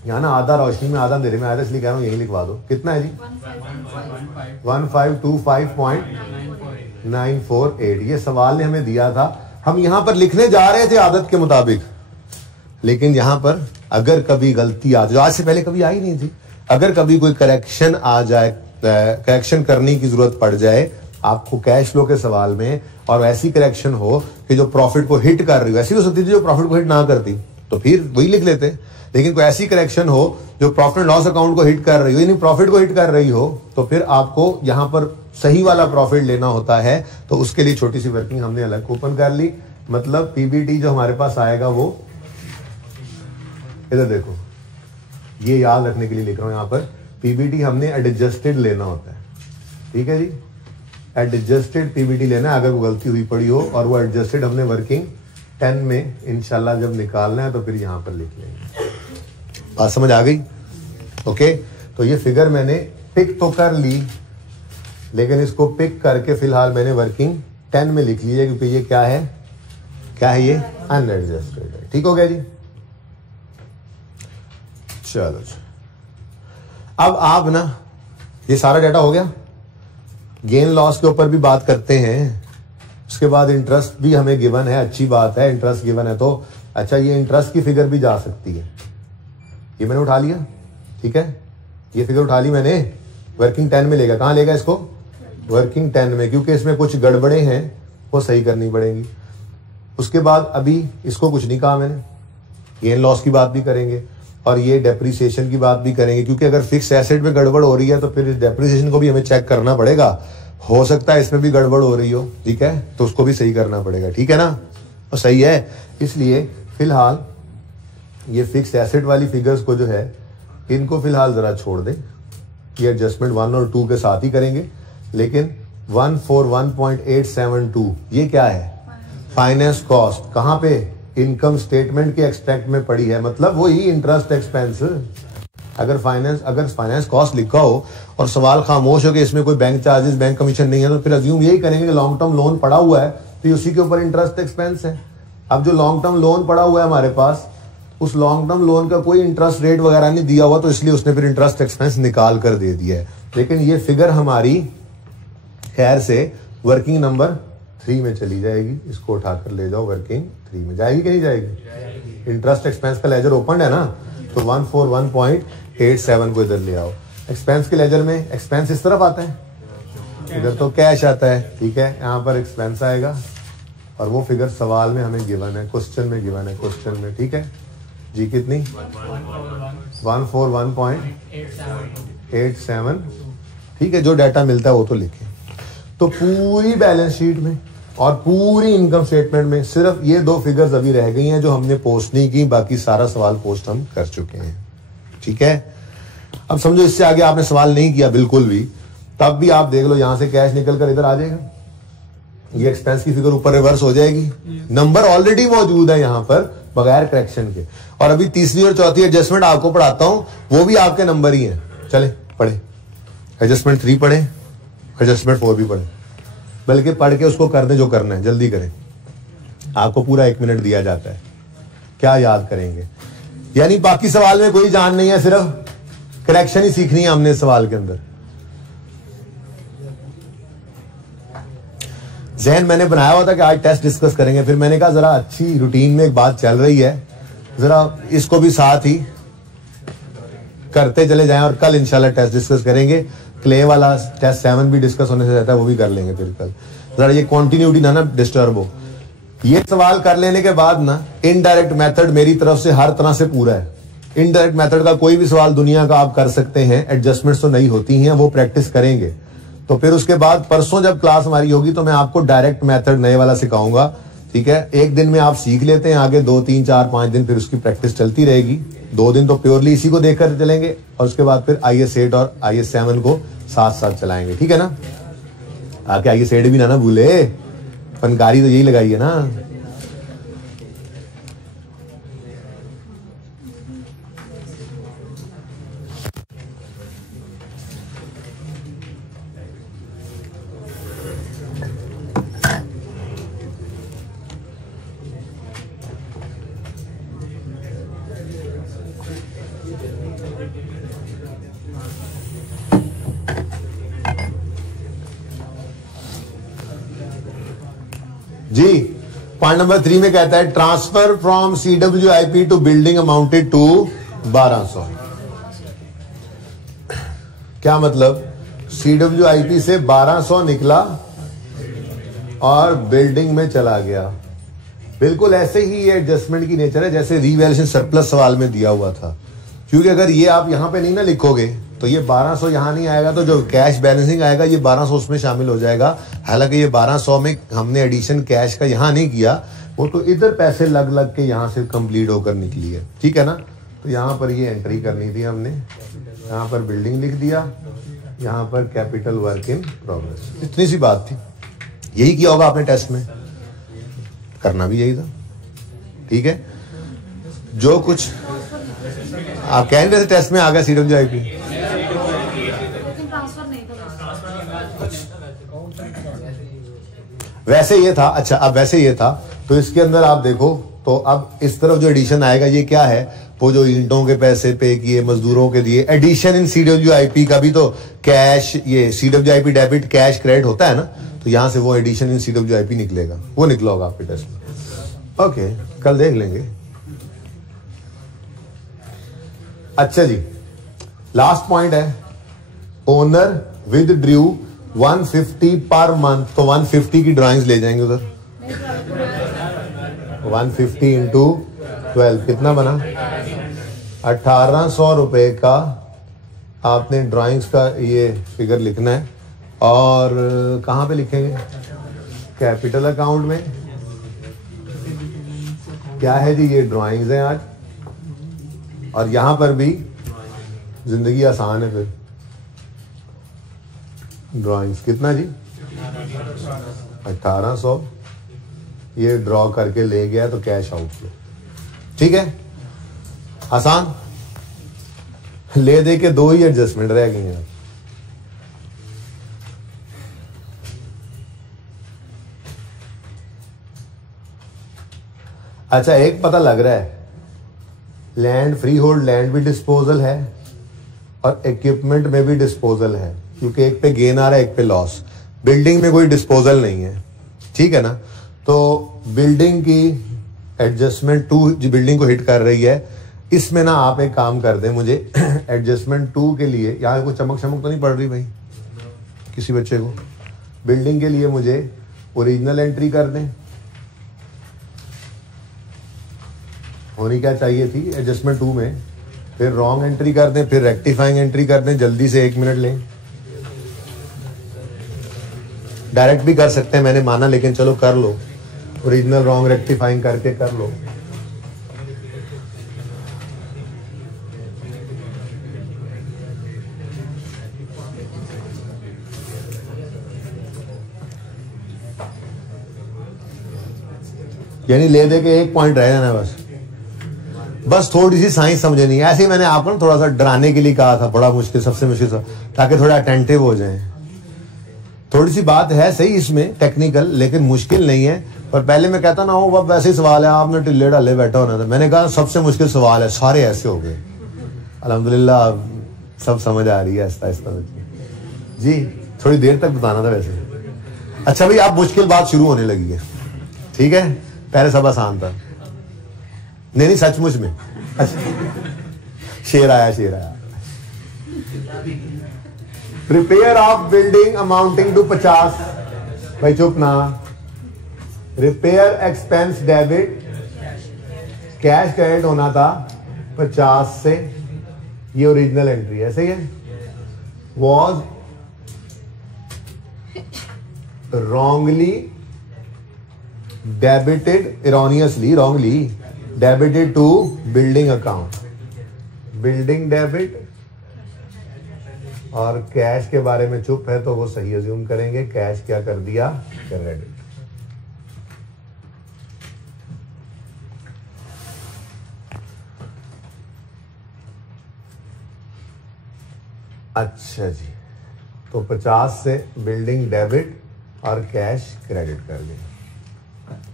यहाँ ना आधा रोशनी में आधा अंधेरे में आधा, इसलिए कह रहा हूँ यही लिखवा दो। कितना है जी? 1525.948। ये सवाल ने हमें दिया था, हम यहाँ पर लिखने जा रहे थे आदत के मुताबिक, लेकिन यहाँ पर अगर कभी गलती आ जाए, आज से पहले कभी आई नहीं थी, अगर कभी कोई करेक्शन आ जाए, करेक्शन करने की जरूरत पड़ जाए आपको कैश फ्लो के सवाल में, और ऐसी करेक्शन हो कि जो प्रॉफिट को हिट कर रही हो, ऐसी हो सकती थी जो प्रॉफिट को हिट ना करती, तो फिर वही लिख लेते। लेकिन कोई ऐसी करेक्शन हो जो प्रॉफिट लॉस अकाउंट को हिट कर रही हो, यानी प्रॉफिट को हिट कर रही हो, तो फिर आपको यहां पर सही वाला प्रॉफिट लेना होता है। तो उसके लिए छोटी सी वर्किंग हमने अलग ओपन कर ली। मतलब पीबीटी जो हमारे पास आएगा वो इधर देखो, ये याद रखने के लिए लिख रहा हूं, यहां पर पीबीटी हमने एडजस्टेड लेना होता है। ठीक है जी। एडजस्टेड पीबीटी लेना है अगर वो गलती हुई पड़ी हो, और वो एडजस्टेड हमने वर्किंग 10 में इंशाल्लाह जब निकालना है तो फिर यहां पर लिख लेंगे। बात समझ आ गई? ओके, तो ये फिगर मैंने पिक तो कर ली, लेकिन इसको पिक करके फिलहाल मैंने वर्किंग 10 में लिख लीजिए, क्योंकि ये क्या है ये अनएडजस्टेड है। ठीक हो गया जी? चलो अब आप ना, ये सारा डाटा हो गया, गेन लॉस के ऊपर भी बात करते हैं, उसके बाद इंटरेस्ट भी हमें गिवन है, अच्छी बात है, इंटरेस्ट गिवन है तो अच्छा, ये इंटरेस्ट की फिगर भी जा सकती है, ये मैंने उठा लिया, ठीक है, ये फिगर उठा ली मैंने, वर्किंग 10 में लेगा, कहां लेगा इसको? वर्किंग 10 में, क्योंकि इसमें कुछ गड़बड़े हैं वो सही करनी पड़ेंगी। उसके बाद अभी इसको कुछ नहीं कहा मैंने, गेन लॉस की बात भी करेंगे और ये डेप्रिसिएशन की बात भी करेंगे, क्योंकि अगर फिक्स एसेट में गड़बड़ हो रही है तो फिर इस डेप्रिसिएशन को भी हमें चेक करना पड़ेगा, हो सकता है इसमें भी गड़बड़ हो रही हो, ठीक है, तो उसको भी सही करना पड़ेगा, ठीक है ना? तो सही है, इसलिए फिलहाल ये फिक्स एसेट वाली फिगर्स को जो है इनको फिलहाल जरा छोड़ दें, ये एडजस्टमेंट 1 और 2 के साथ ही करेंगे, लेकिन 141.872 ये क्या है? फाइनेंस कॉस्ट, कहां पे? इनकम स्टेटमेंट के एक्सट्रैक्ट में पड़ी है, मतलब वो ही इंटरेस्ट एक्सपेंस। अगर फाइनेंस कॉस्ट लिखा हो और सवाल खामोश हो कि इसमें कोई बैंक चार्जेस, बैंक कमीशन नहीं है, तो फिर अज्यूम यही करेंगे कि लॉन्ग टर्म लोन पड़ा हुआ है तो उसी के ऊपर इंटरेस्ट एक्सपेंस है। अब जो लॉन्ग टर्म लोन पड़ा हुआ है हमारे पास, उस लॉन्ग टर्म लोन का कोई इंटरेस्ट रेट वगैरह नहीं दिया हुआ, तो इसलिए उसने फिर इंटरेस्ट एक्सपेंस निकाल कर दे दिया है। लेकिन ये फिगर हमारी खैर से वर्किंग नंबर 3 में चली जाएगी, इसको उठाकर ले जाओ, वर्किंग 3 में जाएगी कि नहीं जाएगी? इंटरेस्ट एक्सपेंस का लेजर ओपन है ना, तो 141.87 को इधर ले आओ। एक्सपेंस के लेजर में एक्सपेंस इस तरफ आता है, इधर तो कैश आता है, ठीक है, यहाँ पर एक्सपेंस आएगा और वो फिगर सवाल में हमें गिवन है, क्वेश्चन में गिवन है, क्वेश्चन में, ठीक है जी। कितनी? 141.87, ठीक है, जो डाटा मिलता है वो तो लिखें। तो पूरी बैलेंस शीट में और पूरी इनकम स्टेटमेंट में सिर्फ ये 2 फिगर्स अभी रह गई हैं जो हमने पोस्ट नहीं की, बाकी सारा सवाल पोस्ट हम कर चुके हैं, ठीक है। अब समझो इससे आगे आपने सवाल नहीं किया बिल्कुल भी, तब भी आप देख लो, यहां से कैश निकल कर इधर आ जाएगा, ये एक्सपेंस की फिगर ऊपर रिवर्स हो जाएगी, नंबर ऑलरेडी मौजूद है यहां पर बगैर करेक्शन के। और अभी तीसरी और चौथी एडजस्टमेंट आपको पढ़ाता हूं, वो भी आपके नंबर ही हैं। चले पढ़े, एडजस्टमेंट 3 पढ़े, एडजस्टमेंट 4 भी पढ़े, बल्कि पढ़ के उसको कर दे जो करना है, जल्दी करें, आपको पूरा 1 मिनट दिया जाता है, क्या याद करेंगे? यानी बाकी सवाल में कोई जान नहीं है, सिर्फ करेक्शन ही सीखनी है हमने सवाल के अंदर। जहन मैंने बनाया हुआ था कि आज टेस्ट डिस्कस करेंगे, फिर मैंने कहा जरा अच्छी रूटीन में एक बात चल रही है, जरा इसको भी साथ ही करते चले जाएं, और कल इंशाल्लाह टेस्ट डिस्कस करेंगे। क्ले वाला टेस्ट 7 भी डिस्कस होने से रहता है, वो भी कर लेंगे फिर कल। जरा ये कॉन्टिन्यूटी ना डिस्टर्ब हो। ये सवाल कर लेने के बाद ना इनडायरेक्ट मेथड मेरी तरफ से हर तरह से पूरा है। इनडायरेक्ट मेथड का कोई भी सवाल दुनिया का आप कर सकते हैं, एडजस्टमेंट्स तो नहीं होती हैं, वो प्रैक्टिस करेंगे। तो फिर उसके बाद परसों जब क्लास हमारी होगी तो मैं आपको डायरेक्ट मेथड नए वाला सिखाऊंगा, ठीक है। एक दिन में आप सीख लेते हैं, आगे 2, 3, 4, 5 दिन फिर उसकी प्रैक्टिस चलती रहेगी। 2 दिन तो प्योरली इसी को देखकर चलेंगे और उसके बाद फिर IS 8 और IS 7 को साथ साथ चलाएंगे, ठीक है ना। आके IS 8 भी ना भूले, फनकारी तो यही लगाई है ना। जी पॉइंट नंबर 3 में कहता है transfer from CWIP to building amounted to 1200। क्या मतलब? CWIP से 1200 निकला और बिल्डिंग में चला गया। बिल्कुल ऐसे ही ये एडजस्टमेंट की नेचर है जैसे रीवैल्यूएशन सरप्लस सवाल में दिया हुआ था, क्योंकि अगर ये आप यहां पे नहीं ना लिखोगे तो ये 1200 यहां नहीं आएगा, तो जो कैश बैलेंसिंग आएगा ये 1200 उसमें शामिल हो जाएगा। हालांकि ये 1200 में हमने एडिशन कैश का यहां नहीं किया, वो तो इधर पैसे लग लग के यहां से कंप्लीट होकर निकली है, ठीक है ना। तो यहां पर ये एंट्री करनी थी हमने, यहां पर बिल्डिंग लिख दिया, यहां पर कैपिटल वर्क इन प्रोग्रेस। इतनी सी बात थी, यही किया होगा आपने टेस्ट में, करना भी यही था। ठीक है, जो कुछ आप कह रहे थे टेस्ट में आ गया CWIP, वैसे ये था। अच्छा, अब वैसे ये था तो इसके अंदर आप देखो तो अब इस तरफ जो एडिशन आएगा ये क्या है, वो जो ईंटों के पैसे पे किए, मजदूरों के दिए, एडिशन इन CWIP का भी तो कैश, ये CWIP डेबिट कैश क्रेडिट होता है ना, तो यहां से वो एडिशन इन CWIP निकलेगा, वो निकला होगा आपके टेस्ट में। ओके, कल देख लेंगे। अच्छा जी, लास्ट पॉइंट है, owner with Drew 150 per month, तो 150 की ड्राइंग्स ले जाएंगे उधर। 150 इंटू 12 कितना बना, 1800 रुपए का आपने ड्राइंग्स का ये फिगर लिखना है। और कहां पे लिखेंगे, कैपिटल अकाउंट में। क्या है जी, ये ड्राइंग्स हैं आज, और यहां पर भी जिंदगी आसान है। फिर ड्राइंग्स कितना जी, 1800, ये ड्रॉ करके ले गया तो कैश आउटफ्लो। ठीक है, आसान। ले दे के 2 ही एडजस्टमेंट रह गई हैं। अच्छा, एक पता लग रहा है, लैंड फ्री होल्ड लैंड भी डिस्पोजल है और इक्विपमेंट में भी डिस्पोजल है, क्योंकि एक पे गेन आ रहा है, एक पे लॉस। बिल्डिंग में कोई डिस्पोजल नहीं है, ठीक है ना। तो बिल्डिंग की एडजस्टमेंट 2 जो बिल्डिंग को हिट कर रही है, इसमें ना आप एक काम कर दें, मुझे एडजस्टमेंट 2 के लिए, यहाँ कोई चमक चमक तो नहीं पड़ रही भाई किसी बच्चे को, बिल्डिंग के लिए मुझे ओरिजिनल एंट्री कर दें। होनी क्या चाहिए थी एडजस्टमेंट 2 में, फिर रॉन्ग एंट्री कर दें, फिर रेक्टिफाइंग एंट्री कर दें। जल्दी से 1 मिनट लें, डायरेक्ट भी कर सकते हैं, मैंने माना, लेकिन चलो कर लो, ओरिजिनल रॉन्ग रेक्टिफाइंग करके कर लो। यानी ले दे के 1 पॉइंट रह जाना, बस थोड़ी सी साइंस समझे नहीं। ऐसे ही मैंने आपको थोड़ा सा डराने के लिए कहा था, बड़ा मुश्किल, सबसे मुश्किल था, ताकि थोड़ा अटेंटिव हो जाए। थोड़ी सी बात है सही इसमें टेक्निकल, लेकिन मुश्किल नहीं है। पर पहले मैं कहता ना हो, अब वैसे ही सवाल है, आपने टिल्ले डाले बैठा होना था। मैंने कहा सबसे मुश्किल सवाल है, सारे ऐसे हो गए। अल्हम्दुलिल्लाह सब समझ आ रही है आहिस्ता आहिस्ता जी। थोड़ी देर तक बताना था वैसे। अच्छा भाई, आप मुश्किल बात शुरू होने लगी है, ठीक है, पहले सब आसान था। नहीं सचमुच में। अच्छा, शेर आया। Repair of building amounting to 50, भाई चुप ना। Repair expense debit, cash credit होना था 50 से, ये ओरिजिनल एंट्री है, सही है। Was wrongly erroneously wrongly debited to building account, building debit, और कैश के बारे में चुप है तो वो सही अज्यूम करेंगे। कैश क्या कर दिया, क्रेडिट। अच्छा जी, तो 50 से बिल्डिंग डेबिट और कैश क्रेडिट कर दिया,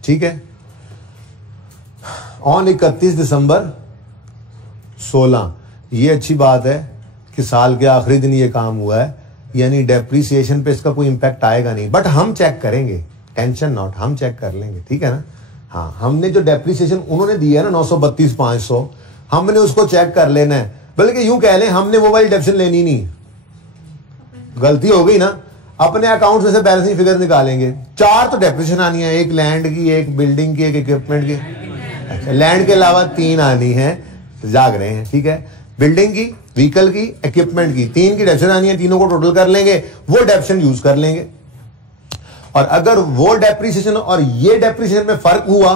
ठीक है। ऑन 31 दिसंबर 16, ये अच्छी बात है कि साल के आखिरी दिन ये काम हुआ है, यानी डेप्रिसिएशन पे इसका कोई इंपैक्ट आएगा नहीं, बट हम चेक करेंगे, टेंशन नॉट, हम चेक कर लेंगे, ठीक है ना। हाँ, हमने जो डेप्रिसिएशन उन्होंने दिया है ना 932,500, हमने उसको चेक कर लेना है। बल्कि यूं कह लें, हमने वो वाली डेप्रिसिएशन लेनी नहीं, गलती हो गई ना, अपने अकाउंट में से बैलेंसिंग फिगर निकालेंगे। 4 तो डेप्रिसिएशन आनी है, एक लैंड की, एक बिल्डिंग की, एक इक्विपमेंट की। अच्छा, लैंड के अलावा 3 आनी है, जाग रहे हैं, ठीक है। बिल्डिंग की, व्हीकल की, इक्विपमेंट की, 3 की डेप्रिसिएशन आनी है, तीनों को टोटल कर लेंगे, वो डेप्रिसिएशन यूज कर लेंगे। और अगर वो डेप्रिसिएशन और ये डेप्रिसिएशन में फर्क हुआ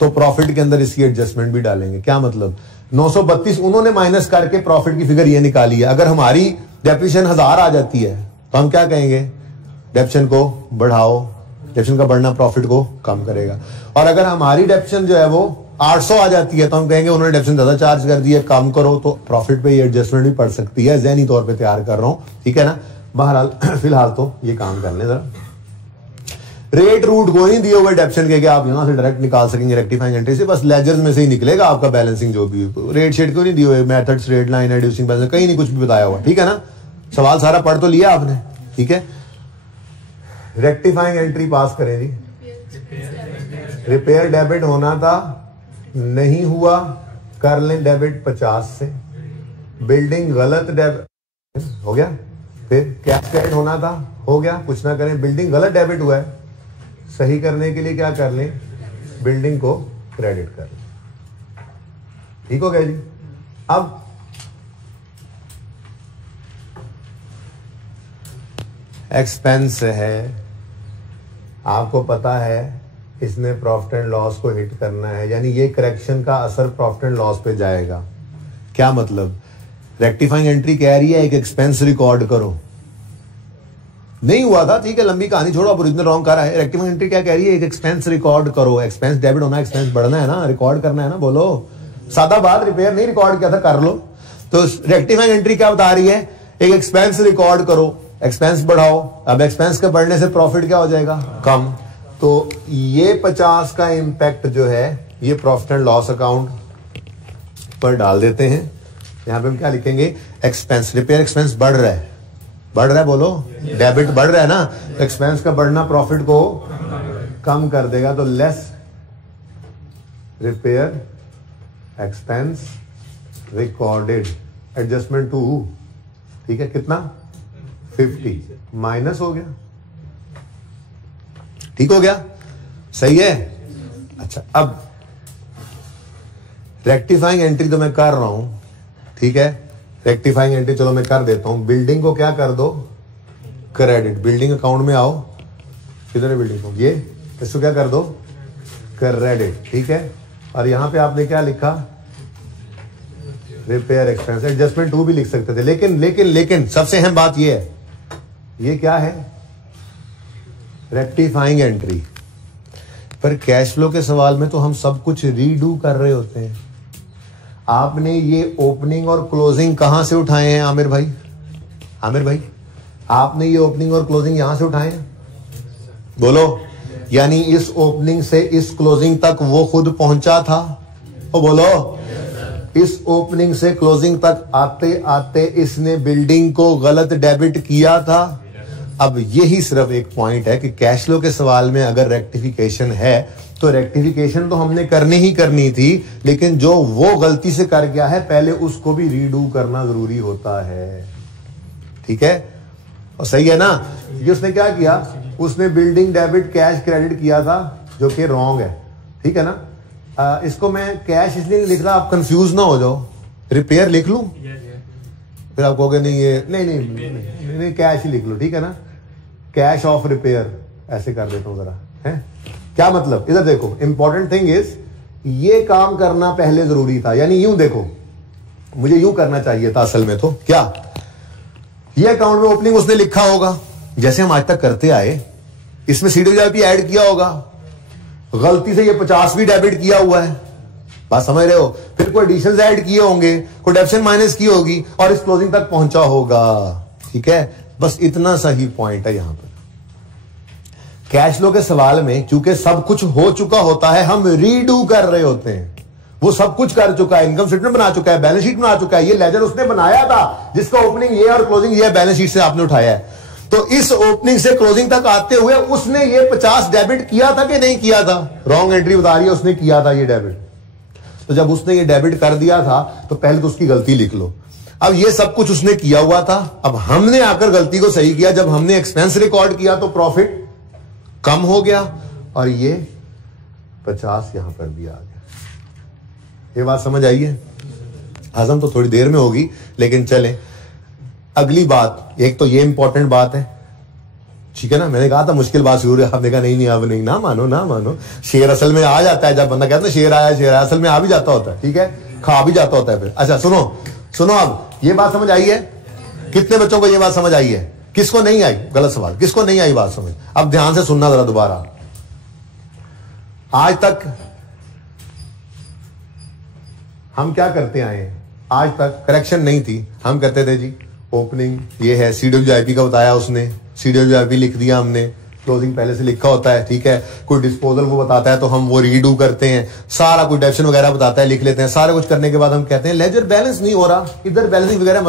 तो प्रॉफिट के अंदर इसकी एडजस्टमेंट भी डालेंगे। क्या मतलब, 932 उन्होंने माइनस करके प्रॉफिट की फिगर ये निकाली है। अगर हमारी डेप्रिसिएशन 1000 आ जाती है तो हम क्या कहेंगे, डेप्रिसिएशन को बढ़ाओ, डेप्रिसिएशन का बढ़ना प्रॉफिट को कम करेगा। और अगर हमारी डेप्रिसिएशन जो है वो 800 आ जाती है तो हम कहेंगे उन्होंने डेप्रिसिएशन ज्यादा चार्ज कर दिया, कम करो, तो प्रॉफिट पे ये एडजस्टमेंट भी पड़ सकती है। ज़हनी तौर पे तैयार कर रहा हूं, ठीक है ना। बहरहाल फिलहाल तो ये काम कर लें जरा। रेट रूट को नहीं दिए हुए डेप्रिसिएशन के कि आप यहां से डायरेक्ट निकाल सकेंगे रेक्टिफाइंग एंट्री से, बस लेजर्स में से ही निकलेगा आपका बैलेंसिंग जो भी। रेट शेट को नहीं दिए हुए, मेथड्स, रेट लाइन, एड्यूसिंग बैलेंस, कहीं नहीं कुछ भी बताया हुआ, ठीक है ना। सवाल सारा पढ़ तो लिया आपने, ठीक है। रेक्टिफाइंग एंट्री पास करें जी। रिपेयर डेबिट होना था, नहीं हुआ, कर लें डेबिट 50 से। बिल्डिंग गलत डेबिट हो गया, फिर कैश क्रेडिट होना था, हो गया, कुछ ना करें। बिल्डिंग गलत डेबिट हुआ है, सही करने के लिए क्या कर लें, बिल्डिंग को क्रेडिट कर लें, ठीक हो गया जी। अब एक्सपेंस है, आपको पता है इसने प्रॉफिट एंड लॉस को हिट करना है, यानी ये करेक्शन का असर प्रॉफिट एंड लॉस पे जाएगा। क्या मतलब, रेक्टिफाइंग एंट्री कह रही है एक एक्सपेंस रिकॉर्ड करो, नहीं हुआ था, ठीक है, लंबी कहानी छोड़ो, अब ओरिजिनल रॉन्ग कर रहा है। रेक्टिफाइंग एंट्री क्या कह रही है, एक एक्सपेंस रिकॉर्ड करो। एक्सपेंस डेबिट होना, एक्सपेंस बढ़ना है ना, रिकॉर्ड करना है ना, बोलो। सादा बात, रिपेयर नहीं रिकॉर्ड किया था, कर लो। तो रेक्टिफाइंग एंट्री क्या बता रही है, एक एक्सपेंस रिकॉर्ड करो, एक्सपेंस बढ़ाओ। अब एक्सपेंस के बढ़ने से प्रॉफिट क्या हो जाएगा, कम। तो ये 50 का इंपैक्ट जो है ये प्रॉफिट एंड लॉस अकाउंट पर डाल देते हैं। यहां पे हम क्या लिखेंगे, एक्सपेंस, रिपेयर एक्सपेंस बढ़ रहा है, बढ़ रहा है, बोलो, डेबिट बढ़ रहा है ना, एक्सपेंस का बढ़ना प्रॉफिट को कम कर देगा। तो less repair expense recorded, adjustment two, ठीक है, कितना 50 माइनस हो गया, ठीक हो गया, सही है। अच्छा, अब रेक्टिफाइंग एंट्री तो मैं कर रहा हूं, ठीक है, रेक्टिफाइंग एंट्री चलो मैं कर देता हूं। बिल्डिंग को क्या कर दो, क्रेडिट। बिल्डिंग अकाउंट में आओ, किधर है बिल्डिंग को, ये, इसको क्या कर दो, क्रेडिट, ठीक है। और यहां पे आपने क्या लिखा, रिपेयर एक्सपेंस, एडजस्टमेंट टू भी लिख सकते थे, लेकिन लेकिन लेकिन सबसे अहम बात ये है, ये क्या है, रेक्टिफाइंग एंट्री। पर कैश फ्लो के सवाल में तो हम सब कुछ रीडू कर रहे होते हैं। आपने ये ओपनिंग और क्लोजिंग कहां से उठाए हैं आमिर भाई, आमिर भाई, आपने ये ओपनिंग और क्लोजिंग यहां से उठाए हैं, बोलो। यानी इस ओपनिंग से इस क्लोजिंग तक वो खुद पहुंचा था, वो बोलो। इस ओपनिंग से क्लोजिंग तक आते आते इसने बिल्डिंग को गलत डेबिट किया था। अब यही सिर्फ एक पॉइंट है कि कैश फ्लो के सवाल में अगर रेक्टिफिकेशन है तो रेक्टिफिकेशन तो हमने करनी ही करनी थी, लेकिन जो वो गलती से कर गया है पहले उसको भी रीडू करना जरूरी होता है, ठीक है। और सही है ना, ये उसने क्या किया, उसने बिल्डिंग डेबिट कैश क्रेडिट किया था, जो कि रॉन्ग है, ठीक है ना। इसको मैं कैश इसलिए नहीं लिख रहा, आप कंफ्यूज ना हो जाओ, रिपेयर लिख लूं, फिर आप कहोगे नहीं ये नहीं कैश ही लिख लो, ठीक है ना। कैश ऑफ रिपेयर ऐसे कर देता हूं जरा, है क्या मतलब, इधर देखो, इंपॉर्टेंट थिंग इज ये काम करना पहले जरूरी था। यानी यूं देखो, मुझे यूं करना चाहिए था असल में, तो क्या ये अकाउंट में ओपनिंग उसने लिखा होगा जैसे हम आज तक करते आए, इसमें सीडीपी ऐड किया होगा, गलती से ये 50 भी डेबिट किया हुआ है, बात समझ रहे हो, फिर कोई एडिशंस ऐड किए होंगे, कोई डेप्शन माइनस की होगी और इस क्लोजिंग तक पहुंचा होगा, ठीक है। बस इतना सही पॉइंट है यहां पर। कैश फ्लो के सवाल में क्योंकि सब कुछ हो चुका होता है, हम रीडू कर रहे होते हैं। वो सब कुछ कर चुका है, इनकम स्टेटमेंट बना चुका है, बैलेंस शीट बना चुका है, ये लेजर उसने बनाया था जिसका ओपनिंग ये और क्लोजिंग ये बैलेंस शीट से आपने उठाया है। तो इस ओपनिंग से क्लोजिंग तक आते हुए उसने ये 50 डेबिट किया था कि नहीं किया था, रॉन्ग एंट्री बता रही है, उसने किया था ये डेबिट। तो जब उसने ये डेबिट कर दिया था तो पहले तो उसकी गलती लिख लो। अब ये सब कुछ उसने किया हुआ था, अब हमने आकर गलती को सही किया, जब हमने एक्सपेंस रिकॉर्ड किया तो प्रॉफिट कम हो गया और ये 50 यहां पर भी आ गया। ये बात समझ आई है, हजम तो थोड़ी देर में होगी लेकिन चलें। अगली बात, एक तो ये इंपॉर्टेंट बात है, ठीक है ना, मैंने कहा था मुश्किल बात शुरू है, आपने कहा नहीं नहीं अब नहीं, ना मानो ना मानो, शेर असल में आ जाता है, जब बंदा कहता है शेर आया असल में आ भी जाता होता है, ठीक है, खा भी जाता होता है फिर। अच्छा सुनो सुनो, अब ये बात समझ आई है कितने बच्चों को ये बात समझ आई है? किसको नहीं आई? गलत सवाल, किसको नहीं आई बात समझ? अब ध्यान से सुनना जरा दोबारा। आज तक हम क्या करते आए हैं? आज तक करेक्शन नहीं थी, हम कहते थे जी ओपनिंग ये है, CWIP का बताया उसने, CWIP लिख दिया हमने, क्लोजिंग पहले से लिखा होता है, ठीक है। कोई डिस्पोजल वो बताता है तो हम वो रीडू करते हैं, सारा कोई डेप्शन वगैरह बताता है, लिख लेते हैं। सारा कुछ करने के बाद हम कहते हैं लेजर बैलेंस नहीं हो रहा, इधर बैलेंसिंग वगैरह,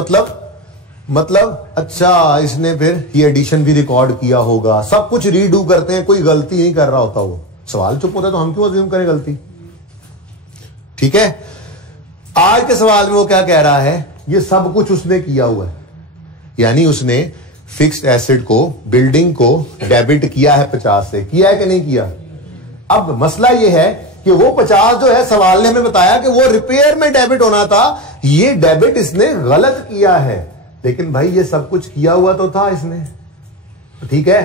मतलब अच्छा इसने फिर ये एडिशन भी रिकॉर्ड किया होगा, सब कुछ रीडू करते हैं, कोई गलती नहीं कर रहा होता। वो सवाल चुप होता है तो हम क्यों अज्यूम करें गलती? ठीक है। आज के सवाल में वो क्या कह रहा है? ये सब कुछ उसने किया हुआ है, यानी उसने फिक्स्ड एसेट को, बिल्डिंग को डेबिट किया है 50 से, किया है कि नहीं किया? अब मसला ये है कि वो 50 जो है, सवाल ने हमें बताया कि वो रिपेयर में डेबिट होना था, ये डेबिट इसने गलत किया है। लेकिन भाई ये सब कुछ किया हुआ तो था इसने, ठीक है।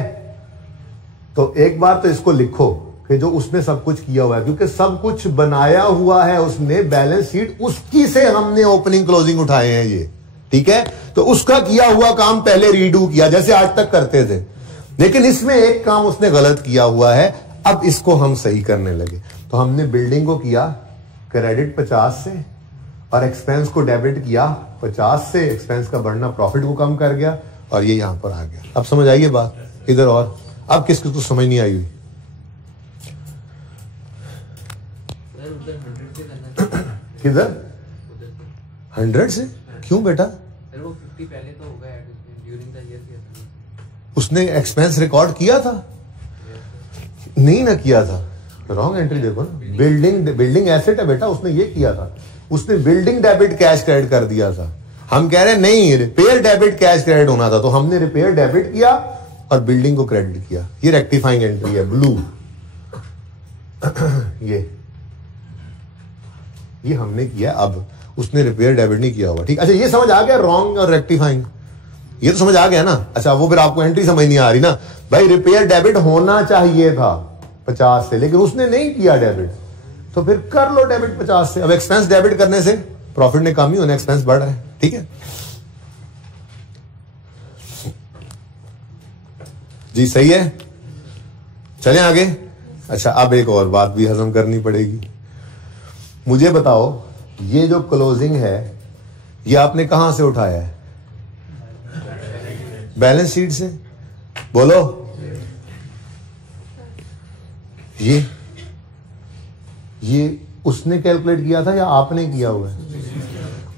तो एक बार तो इसको लिखो कि जो उसने सब कुछ किया हुआ है, क्योंकि सब कुछ बनाया हुआ है उसने, बैलेंस शीट उसकी से हमने ओपनिंग क्लोजिंग उठाए हैं ये, ठीक है। तो उसका किया हुआ काम पहले रीडू किया जैसे आज तक करते थे, लेकिन इसमें एक काम उसने गलत किया हुआ है, अब इसको हम सही करने लगे। तो हमने बिल्डिंग को किया क्रेडिट 50 से और एक्सपेंस को डेबिट किया 50 से, एक्सपेंस का बढ़ना प्रॉफिट को कम कर गया और ये यहां पर आ गया। अब समझ आइए बात इधर, और अब किस किस को समझ नहीं आई हुई? किधर 100 से? क्यों बेटा? पहले तो होगा ड्यूरिंग द ईयर, उसने एक्सपेंस रिकॉर्ड किया था? नहीं ना किया था, रॉन्ग एंट्री देखो ना। बिल्डिंग एसेट है बेटा, उसने ये किया था, उसने बिल्डिंग डेबिट कैश क्रेडिट कर दिया था। हम कह रहे हैं नहीं, रिपेयर डेबिट कैश क्रेडिट होना था, तो हमने रिपेयर डेबिट किया और बिल्डिंग को क्रेडिट किया। ये रेक्टिफाइंग एंट्री है, ब्लू। ये हमने किया, अब उसने रिपेयर डेबिट नहीं किया हुआ, ठीक। अच्छा ये समझ आ गया रॉन्ग और रेक्टिफाइंग, ये तो समझ आ गया ना। अच्छा वो फिर आपको एंट्री समझ नहीं आ रही ना भाई, रिपेयर डेबिट होना चाहिए था 50 से, लेकिन उसने नहीं किया डेबिट, तो फिर कर लो डेबिट 50 से। अब एक्सपेंस डेबिट करने से प्रॉफिट ने कम ही होना, एक्सपेंस बढ़ रहा है, ठीक है जी, सही है। चलें आगे। अच्छा अब एक और बात भी हजम करनी पड़ेगी। मुझे बताओ ये जो क्लोजिंग है ये आपने कहां से उठाया है? बैलेंस शीट से, बोलो। ये उसने कैलकुलेट किया था या आपने किया हुआ है?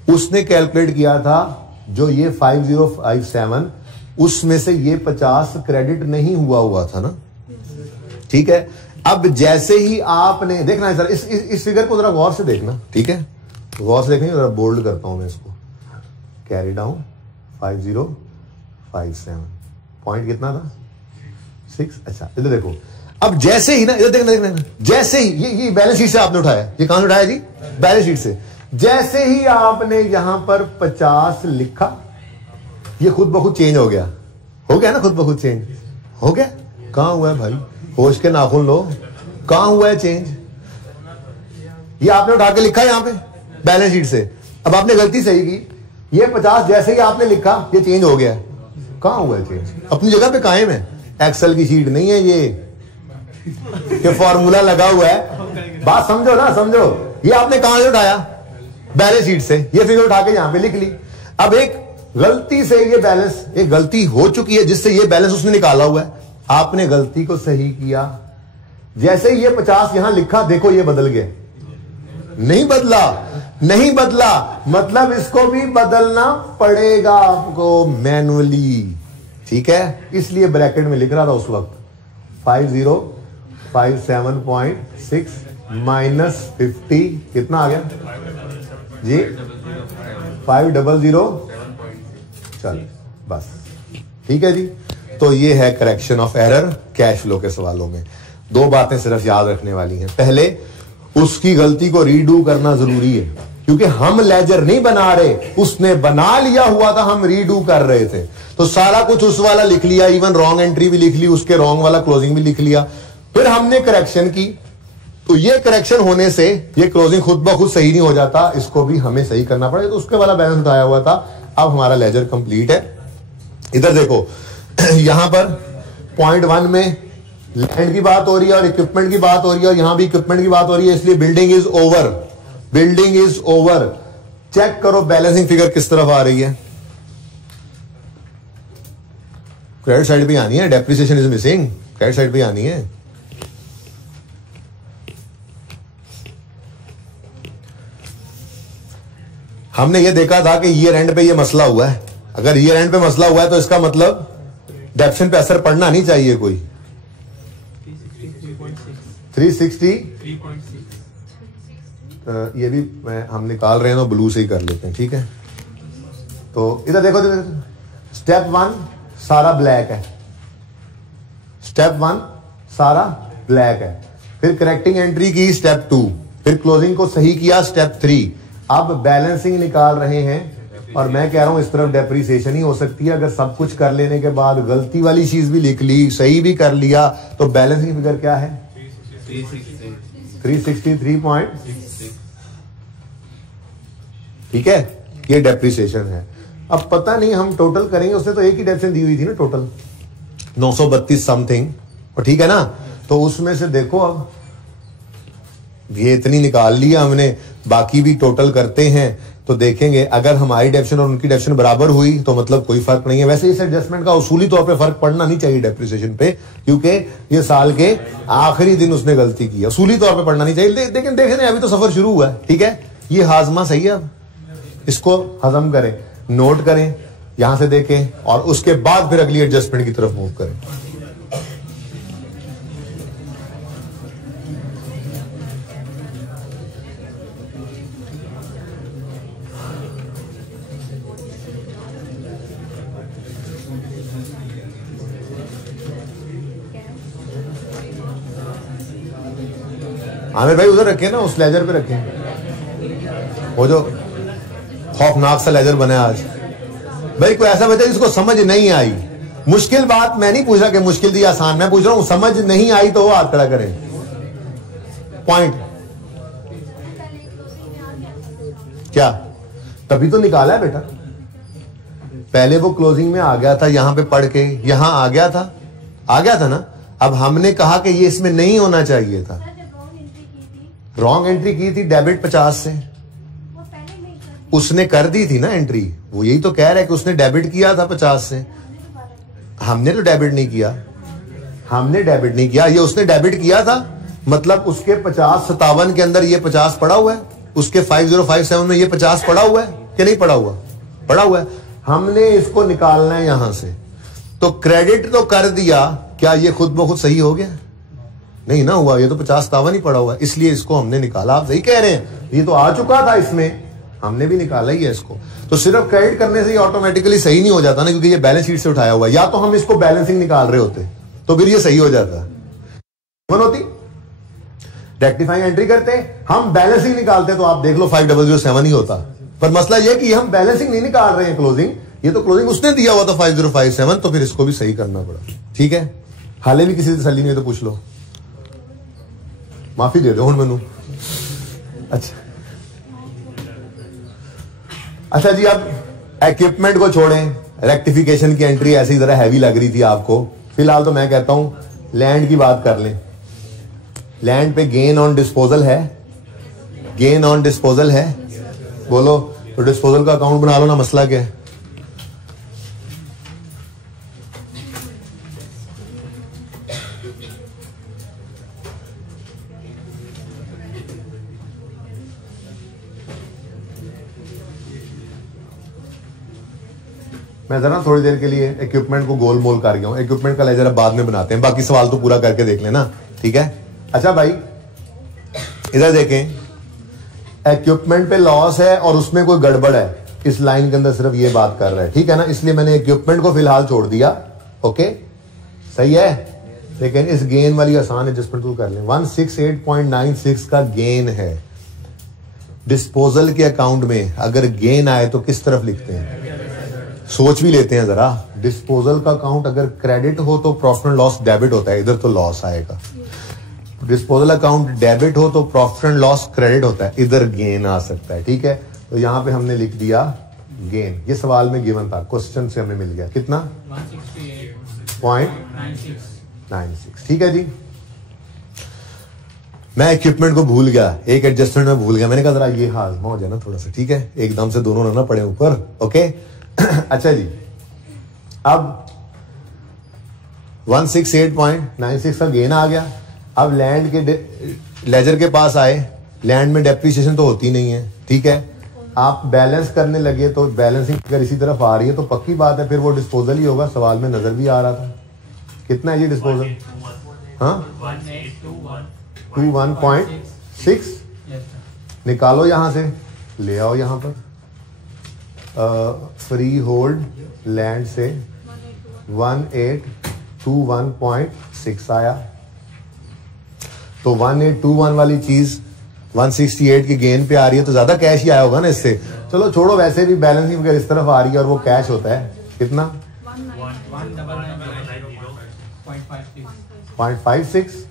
उसने कैलकुलेट किया था। जो ये 5057, उसमें से ये 50 क्रेडिट नहीं हुआ था ना, ठीक है। अब जैसे ही आपने देखना है सर, इस फिगर को जरा गौर से देखना, ठीक है, गौर से देखेंगे, जरा बोल्ड करता हूं मैं इसको। कैरी डाउन 5057, पॉइंट कितना था? 6। अच्छा इधर देखो, अब जैसे ही ना, इधर देखना, जैसे ही ये बैलेंस शीट से आपने उठाया, ये कहां से उठाया जी? बैलेंस शीट से। जैसे ही आपने यहां पर 50 लिखा, ये खुद ब खुद चेंज हो गया ना, खुद ब खुद चेंज हो गया। कहां हुआ है भाई? होश के नाखून लो, कहां हुआ है चेंज? ये आपने उठा के लिखा यहां पे बैलेंस शीट से, अब आपने गलती सही की, ये 50 जैसे ही आपने लिखा ये चेंज हो गया। कहां हुआ है चेंज? अपनी जगह पे कायम है। एक्सेल की शीट नहीं है ये फॉर्मूला लगा हुआ है। बात समझो ना, समझो। ये आपने कहां से उठाया? बैलेंस शीट से। ये फिगर उठा के यहां पे लिख ली। अब एक गलती से ये बैलेंस, एक गलती हो चुकी है जिससे ये बैलेंस उसने निकाला हुआ है, आपने गलती को सही किया। जैसे ही ये 50 यहां लिखा, देखो ये बदल गया। नहीं बदला, मतलब इसको भी बदलना पड़ेगा आपको मैनुअली, ठीक है। इसलिए ब्रैकेट में लिख रहा था उस वक्त 5057.6 माइनस 50, कितना आ गया जी? 500। चल बस, ठीक है जी। तो ये है correction of error cash flow के सवालों में। 2 बातें सिर्फ याद रखने वाली हैं। पहले, उसकी गलती को रीडू करना जरूरी है, क्योंकि हम लेजर नहीं बना रहे, उसने बना लिया हुआ था, हम रीडू कर रहे थे। तो सारा कुछ उस वाला लिख लिया, इवन रॉन्ग एंट्री भी लिख ली, उसके रॉन्ग वाला क्लोजिंग भी लिख लिया। फिर हमने करेक्शन की, तो ये करेक्शन होने से ये क्लोजिंग खुद ब खुद सही नहीं हो जाता, इसको भी हमें सही करना पड़ेगा। तो उसके वाला बैलेंस उठाया हुआ था। अब हमारा लेजर कंप्लीट है। इधर देखो यहां पर पॉइंट 1 में लैंड की बात हो रही है और इक्विपमेंट की बात हो रही है और यहां भी इक्विपमेंट की बात हो रही है, इसलिए building is over, building is over. Check करो बैलेंसिंग फिगर किस तरफ आ रही है, क्रेडिट साइड भी आनी है, depreciation is missing, credit side भी आनी है। हमने ये देखा था कि ईयर एंड पे ये मसला हुआ है, अगर ईयर एंड पे मसला हुआ है तो इसका मतलब डेप्शन पे असर पड़ना नहीं चाहिए कोई। 360 ये भी हम निकाल रहे हैं तो ब्लू से ही कर लेते हैं, ठीक है। तो इधर देखो, स्टेप 1 सारा ब्लैक है, स्टेप 1 सारा ब्लैक है, फिर करेक्टिंग एंट्री की स्टेप 2, फिर क्लोजिंग को सही किया स्टेप 3। अब बैलेंसिंग निकाल रहे हैं और मैं कह रहा हूं इस तरफ डेप्रिसिएशन ही हो सकती है। अगर सब कुछ कर लेने के बाद गलती वाली चीज भी लिख ली, सही भी कर लिया, तो बैलेंसिंग फिगर क्या है? 363.66, ठीक है, ये डेप्रिसिएशन है। अब पता नहीं हम टोटल करेंगे, उसने तो एक ही डेप्रिसिएशन दी हुई थी ना, टोटल 932 समथिंग, और ठीक है ना। तो उसमें से देखो अब ये इतनी निकाल लिया हमने, बाकी भी टोटल करते हैं तो देखेंगे अगर हमारी डेप्शन और उनकी डेप्शन बराबर हुई तो मतलब कोई फर्क नहीं है। वैसे इस एडजस्टमेंट का उसूली तौर पे फर्क पड़ना नहीं चाहिए डेप्रिसिएशन पे, क्योंकि ये साल के आखिरी दिन उसने गलती की, उसूली तौर पे पड़ना नहीं चाहिए। लेकिन देखें अभी तो सफर शुरू हुआ है, ठीक है। ये हाजमा सही है, अब इसको हजम करें, नोट करें, यहां से देखें और उसके बाद फिर अगली एडजस्टमेंट की तरफ मूव करें। आमिर भाई उधर रखें ना, उस लेजर पे रखें, वो जो खौफनाक सा लेजर बना आज। भाई कोई ऐसा बच्चा जिसको समझ नहीं आई, मुश्किल बात मैं नहीं पूछ रहा कि मुश्किल थी आसान, मैं पूछ रहा हूं समझ नहीं आई तो वो हाथ खड़ा करें। पॉइंट क्या? तभी तो निकाला है बेटा, पहले वो क्लोजिंग में आ गया था, यहां पे पढ़ के यहां आ गया था ना। अब हमने कहा कि ये इसमें नहीं होना चाहिए था, रॉन्ग एंट्री की थी डेबिट 50 से, उसने कर दी थी ना एंट्री, वो यही तो कह रहा है कि उसने डेबिट किया था 50 से, हमने तो डेबिट नहीं किया, ये उसने डेबिट किया था। मतलब उसके 50-57 के अंदर ये 50 पड़ा हुआ है, उसके 5057 में ये 50 पड़ा हुआ है कि नहीं पड़ा हुआ है। हमने इसको निकालना है यहां से, तो क्रेडिट तो कर दिया, क्या ये खुद ब खुद सही हो गया? नहीं ना हुआ, ये तो 50-57 ही पड़ा हुआ है, इसलिए इसको हमने निकाला। आप सही कह रहे हैं, ये तो आ चुका था इसमें, हमने भी निकाला ही है इसको। तो सिर्फ क्रेडिट करने से ही ऑटोमेटिकली सही नहीं हो जाता ना, क्योंकि ये बैलेंस शीट से उठाया हुआ है। या तो हम इसको बैलेंसिंग निकाल रहे होते तो फिर ये सही हो जाता, होती रेक्टिफाइंग एंट्री करते, हम बैलेंसिंग निकालते तो आप देख लो 5007 ही होता। पर मसला ये कि हम बैलेंसिंग नहीं निकाल रहे हैं, क्लोजिंग, ये तो क्लोजिंग उसने दिया हुआ था 5057, तो फिर इसको भी सही करना पड़ा। ठीक है, हाले भी किसी से तसल्ली नहीं तो पूछ लो, माफी दे दो हूं मैनू। अच्छा जी, अब इक्विपमेंट को छोड़ें, रेक्टिफिकेशन की एंट्री ऐसी जरा हैवी लग रही थी आपको, फिलहाल तो मैं कहता हूं लैंड की बात कर लें। लैंड पे गेन ऑन डिस्पोजल है, बोलो तो डिस्पोजल का अकाउंट बना लो ना, मसला क्या है? मैं जरा थोड़ी देर के लिए इक्विपमेंट को गोल मोल कर गया हूं, इक्विपमेंट का लेजर अब बाद में बनाते हैं, बाकी सवाल तो पूरा करके देख लेना, ठीक है। अच्छा भाई इधर देखें, इक्विपमेंट पे लॉस है और उसमें कोई गड़बड़ है, इस लाइन के अंदर सिर्फ ये बात कर रहा है, ठीक है ना, इसलिए मैंने इक्विपमेंट को फिलहाल छोड़ दिया। ओके सही है, लेकिन इस गेन वाली आसान एडजस्टमेंट तो कर लें। 168.96 का गेन है डिस्पोजल के अकाउंट में। अगर गेन आए तो किस तरफ लिखते हैं, सोच भी लेते हैं जरा। डिस्पोजल का अकाउंट अगर क्रेडिट हो तो प्रॉफिट एंड लॉस डेबिट होता है, इधर तो लॉस आएगा। डिस्पोजल अकाउंट डेबिट हो तो प्रॉफिट एंड लॉस क्रेडिट होता है, इधर गेन आ सकता है, ठीक है। तो यहां पे हमने लिख दिया गेन, ये सवाल में गिवन था, क्वेश्चन से हमें मिल गया कितना 168.96। ठीक है जी। मैं इक्विपमेंट को भूल गया, एक एडजस्टमेंट में भूल गया, मैंने कहा जरा ये हाजमा हो जाए ना थोड़ा सा, ठीक है, एकदम से दोनों ना पड़े ऊपर। ओके अच्छा जी, अब 168.96 का गेन आ गया। अब लैंड के लेजर के पास आए, लैंड में डेप्रिसिएशन तो होती नहीं है, ठीक है, आप बैलेंस करने लगे तो बैलेंसिंग अगर इसी तरफ आ रही है तो पक्की बात है फिर वो डिस्पोजल ही होगा। सवाल में नजर भी आ रहा था, कितना है ये डिस्पोजल? हाँ 21.6 निकालो यहां से, ले आओ यहां पर, फ्री होल्ड लैंड से 1821.6 आया। तो 1821 वाली चीज 168 की गेन पे आ रही है तो ज्यादा कैश ही आया होगा ना इससे। चलो छोड़ो, वैसे भी बैलेंसिंग अगर इस तरफ आ रही है और वो कैश होता है कितना 0.56।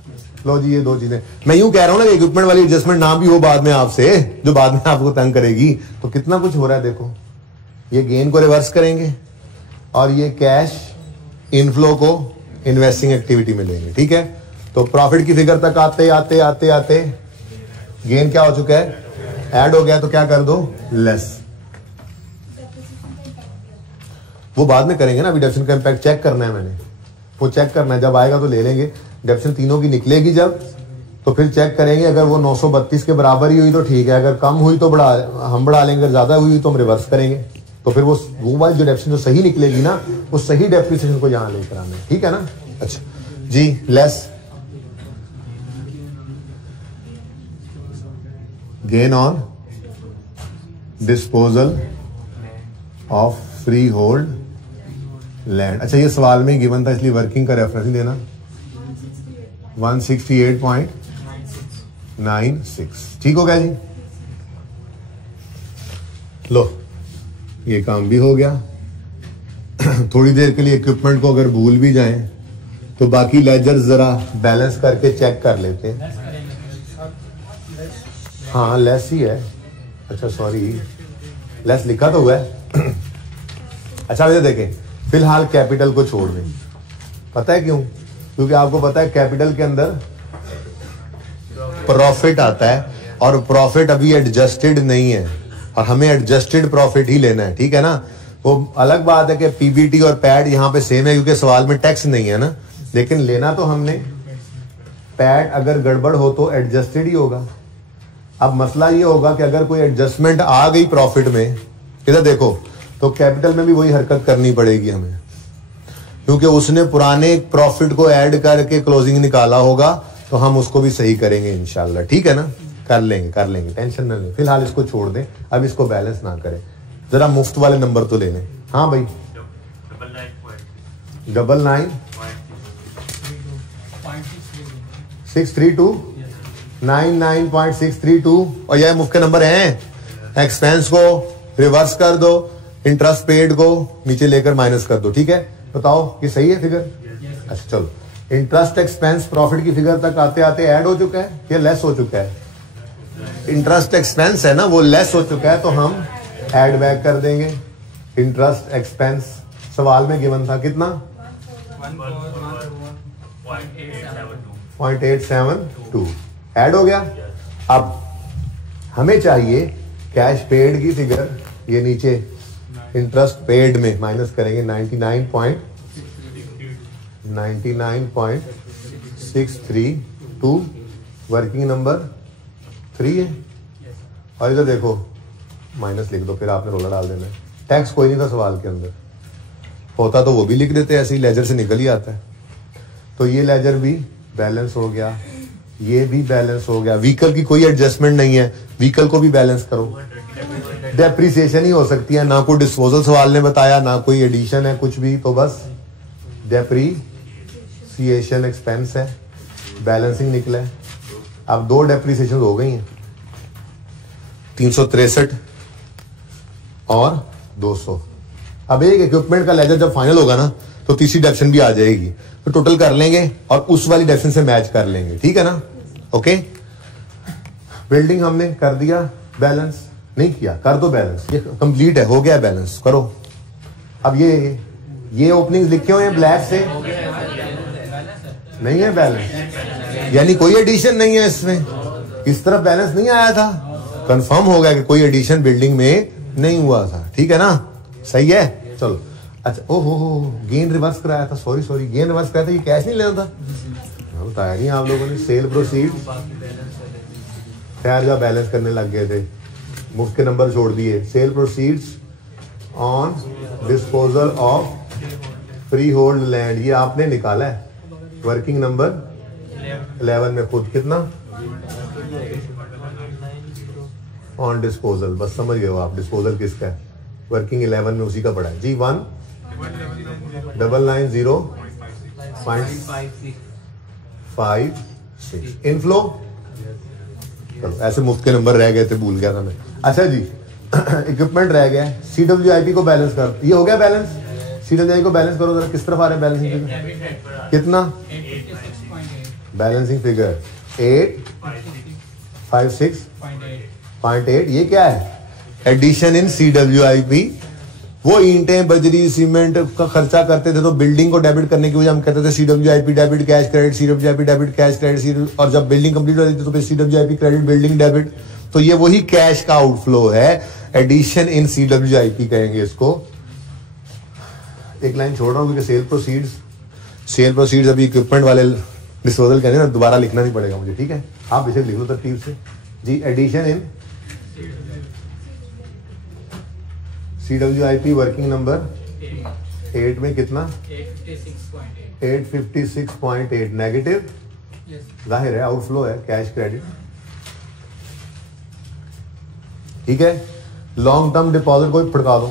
लो जी, ये दो चीजें मैं यूं कह रहा हूं ना, इक्विपमेंट वाली एडजस्टमेंट ना भी हो बाद में आपसे, जो बाद में आपको तंग करेगी, तो कितना कुछ हो रहा है। देखो ये गेन को रिवर्स करेंगे और ये कैश इनफ्लो को इन्वेस्टिंग एक्टिविटी में लेंगे, ठीक है। तो प्रॉफिट की फिगर तक आते आते आते आते गेन क्या हो चुका है, ऐड हो गया, तो क्या कर दो लेस। वो बाद में करेंगे ना, अभी डेप्रिसिएशन का इम्पैक्ट चेक करना है, मैंने वो चेक करना है, जब आएगा तो ले लेंगे। डेप्रिसिएशन तीनों की निकलेगी जब, तो फिर चेक करेंगे, अगर वो 932 के बराबर ही हुई तो ठीक है, अगर कम हुई तो हम बढ़ा लेंगे, अगर ज्यादा हुई तो हम रिवर्स करेंगे। तो फिर वो वाली जो डेप्रिसिएशन जो सही निकलेगी ना, वो सही डेप्रिसिएशन को यहां लेकर आना है, ठीक है ना। अच्छा जी, less gain on disposal of freehold land. अच्छा ये सवाल में गिवन था इसलिए वर्किंग का रेफरेंस नहीं देना। 168.96 ठीक हो गया जी। लो ये काम भी हो गया। थोड़ी देर के लिए इक्विपमेंट को अगर भूल भी जाएं तो बाकी लेजर जरा बैलेंस करके चेक कर लेते हैं। हाँ लेस ही है, अच्छा सॉरी लेस लिखा तो हुआ है। अच्छा वैसे देखें, फिलहाल कैपिटल को छोड़ दें, पता है क्यों? क्योंकि आपको पता है कैपिटल के अंदर प्रॉफिट आता है और प्रॉफिट अभी एडजस्टेड नहीं है और हमें एडजस्टेड प्रॉफिट ही लेना है, ठीक है ना। वो अलग बात है कि पीबीटी और पैड यहां पे सेम है क्योंकि सवाल में टैक्स नहीं है ना, लेकिन लेना तो हमने पैड अगर गड़बड़ हो तो एडजस्टेड ही होगा। अब मसला ये होगा कि अगर कोई एडजस्टमेंट आ गई प्रॉफिट में, इधर देखो, तो कैपिटल में भी वही हरकत करनी पड़ेगी हमें, क्योंकि उसने पुराने प्रॉफिट को ऐड करके क्लोजिंग निकाला होगा, तो हम उसको भी सही करेंगे इंशाल्लाह, ठीक है ना। कर लेंगे टेंशन ना लें। फिलहाल इसको छोड़ दें, अब इसको बैलेंस ना करें, जरा मुफ्त वाले नंबर तो ले लें। हाँ भाई 99.632 और यह मुफ्त के नंबर हैं। एक्सपेंस को रिवर्स कर दो, इंटरेस्ट पेड को नीचे लेकर माइनस कर दो, ठीक है। बताओ ये सही है फिगर? अच्छा चलो, इंटरेस्ट एक्सपेंस प्रॉफिट की फिगर तक आते आते ऐड हो चुका है या लेस हो चुका है? इंटरेस्ट एक्सपेंस है ना, वो लेस हो चुका है, तो हम ऐड बैक कर देंगे। इंटरेस्ट एक्सपेंस सवाल में गिवन था कितना 0.872 ऐड हो गया। अब हमें चाहिए कैश पेड की फिगर, ये नीचे इंटरेस्ट पेड में माइनस करेंगे 99.632 वर्किंग नंबर 3 है। और इधर देखो माइनस लिख दो, फिर आपने रोलर डाल देना है। टैक्स कोई नहीं था सवाल के अंदर, होता तो वो भी लिख देते, ऐसे ही लेजर से निकल ही आता है। तो ये लेजर भी बैलेंस हो गया, ये भी बैलेंस हो गया। व्हीकल की कोई एडजस्टमेंट नहीं है, व्हीकल को भी बैलेंस करो। डेप्रिसिएशन ही हो सकती है, ना कोई डिस्पोजल सवाल ने बताया, ना कोई एडिशन है, कुछ भी, तो बस डेप्रिसिएशन एक्सपेंस है, बैलेंसिंग निकला है। अब 2 डेप्रिसिएशन हो गई हैं, 363 और 200। अब एक इक्विपमेंट का लेजर जब फाइनल होगा ना, तो तीसरी डेप्शन भी आ जाएगी, तो टोटल कर लेंगे और उस वाली डेप्शन से मैच कर लेंगे, ठीक है ना। ओके, बिल्डिंग हमने कर दिया बैलेंस, नहीं किया, कर दो बैलेंस, ये कंप्लीट है, हो गया बैलेंस, करो। अब ये ओपनिंग्स लिखे हुए हैं ब्लैक से, नहीं है बैलेंस, यानी कोई एडिशन नहीं है इसमें, इस तरफ बैलेंस नहीं आया था, कंफर्म हो गया कि कोई एडिशन बिल्डिंग में नहीं हुआ था, ठीक है ना, सही है। चलो अच्छा, ओहो गेन रिवर्स कराया था, सॉरी गेन रिवर्स कराया था, ये कैश नहीं लेना था, बताया नहीं आप लोगों ने। सेल प्रोसीड, खैर जब बैलेंस करने लग गए थे, मुफ्त के नंबर छोड़ दिए। Sale proceeds on disposal of freehold land, ये आपने निकाला है, वर्किंग नंबर 11 में खुद कितना ऑन डिस्पोजल, बस समझ गए हो आप डिस्पोजल किसका है, वर्किंग 11 में उसी का पड़ा है जी। 1,990.56 इनफ्लो। चलो ऐसे मुफ्त के नंबर रह गए थे, भूल गया था मैं। अच्छा जी इक्विपमेंट रह गया, CWIP को बैलेंस कर, ये हो गया बैलेंस, CWIP को बैलेंस करो जरा, किस तरफ आ रहा है बैलेंसिंग फिगर, कितना बैलेंसिंग फिगर 856.8, ये क्या है एडिशन इन CWIP। वो ईंटें बजरी सीमेंट का खर्चा करते थे तो बिल्डिंग को डेबिट करने की वजह हम कहते थे CWIP debit cash credit, CWIP debit cash credit, और जब बिल्डिंग कंप्लीट हो जाती थी तो फिर CWIP क्रेडिट बिल्डिंग डेबिट, तो ये वही कैश का आउटफ्लो है, एडिशन इन CWIP कहेंगे इसको। एक लाइन छोड़ रहा हूँ क्योंकि सेल प्रोसीड्स अभी इक्विपमेंट वाले डिस्पोजल कहने ना, दोबारा लिखना नहीं पड़ेगा मुझे, ठीक है, आप इसे लिख लो तरतीब से जी। एडिशन इन CWIP वर्किंग नंबर 8 में कितना 856.8 नेगेटिव, जाहिर है आउटफ्लो है कैश क्रेडिट, ठीक है। लॉन्ग टर्म डिपॉजिट को फड़का दो,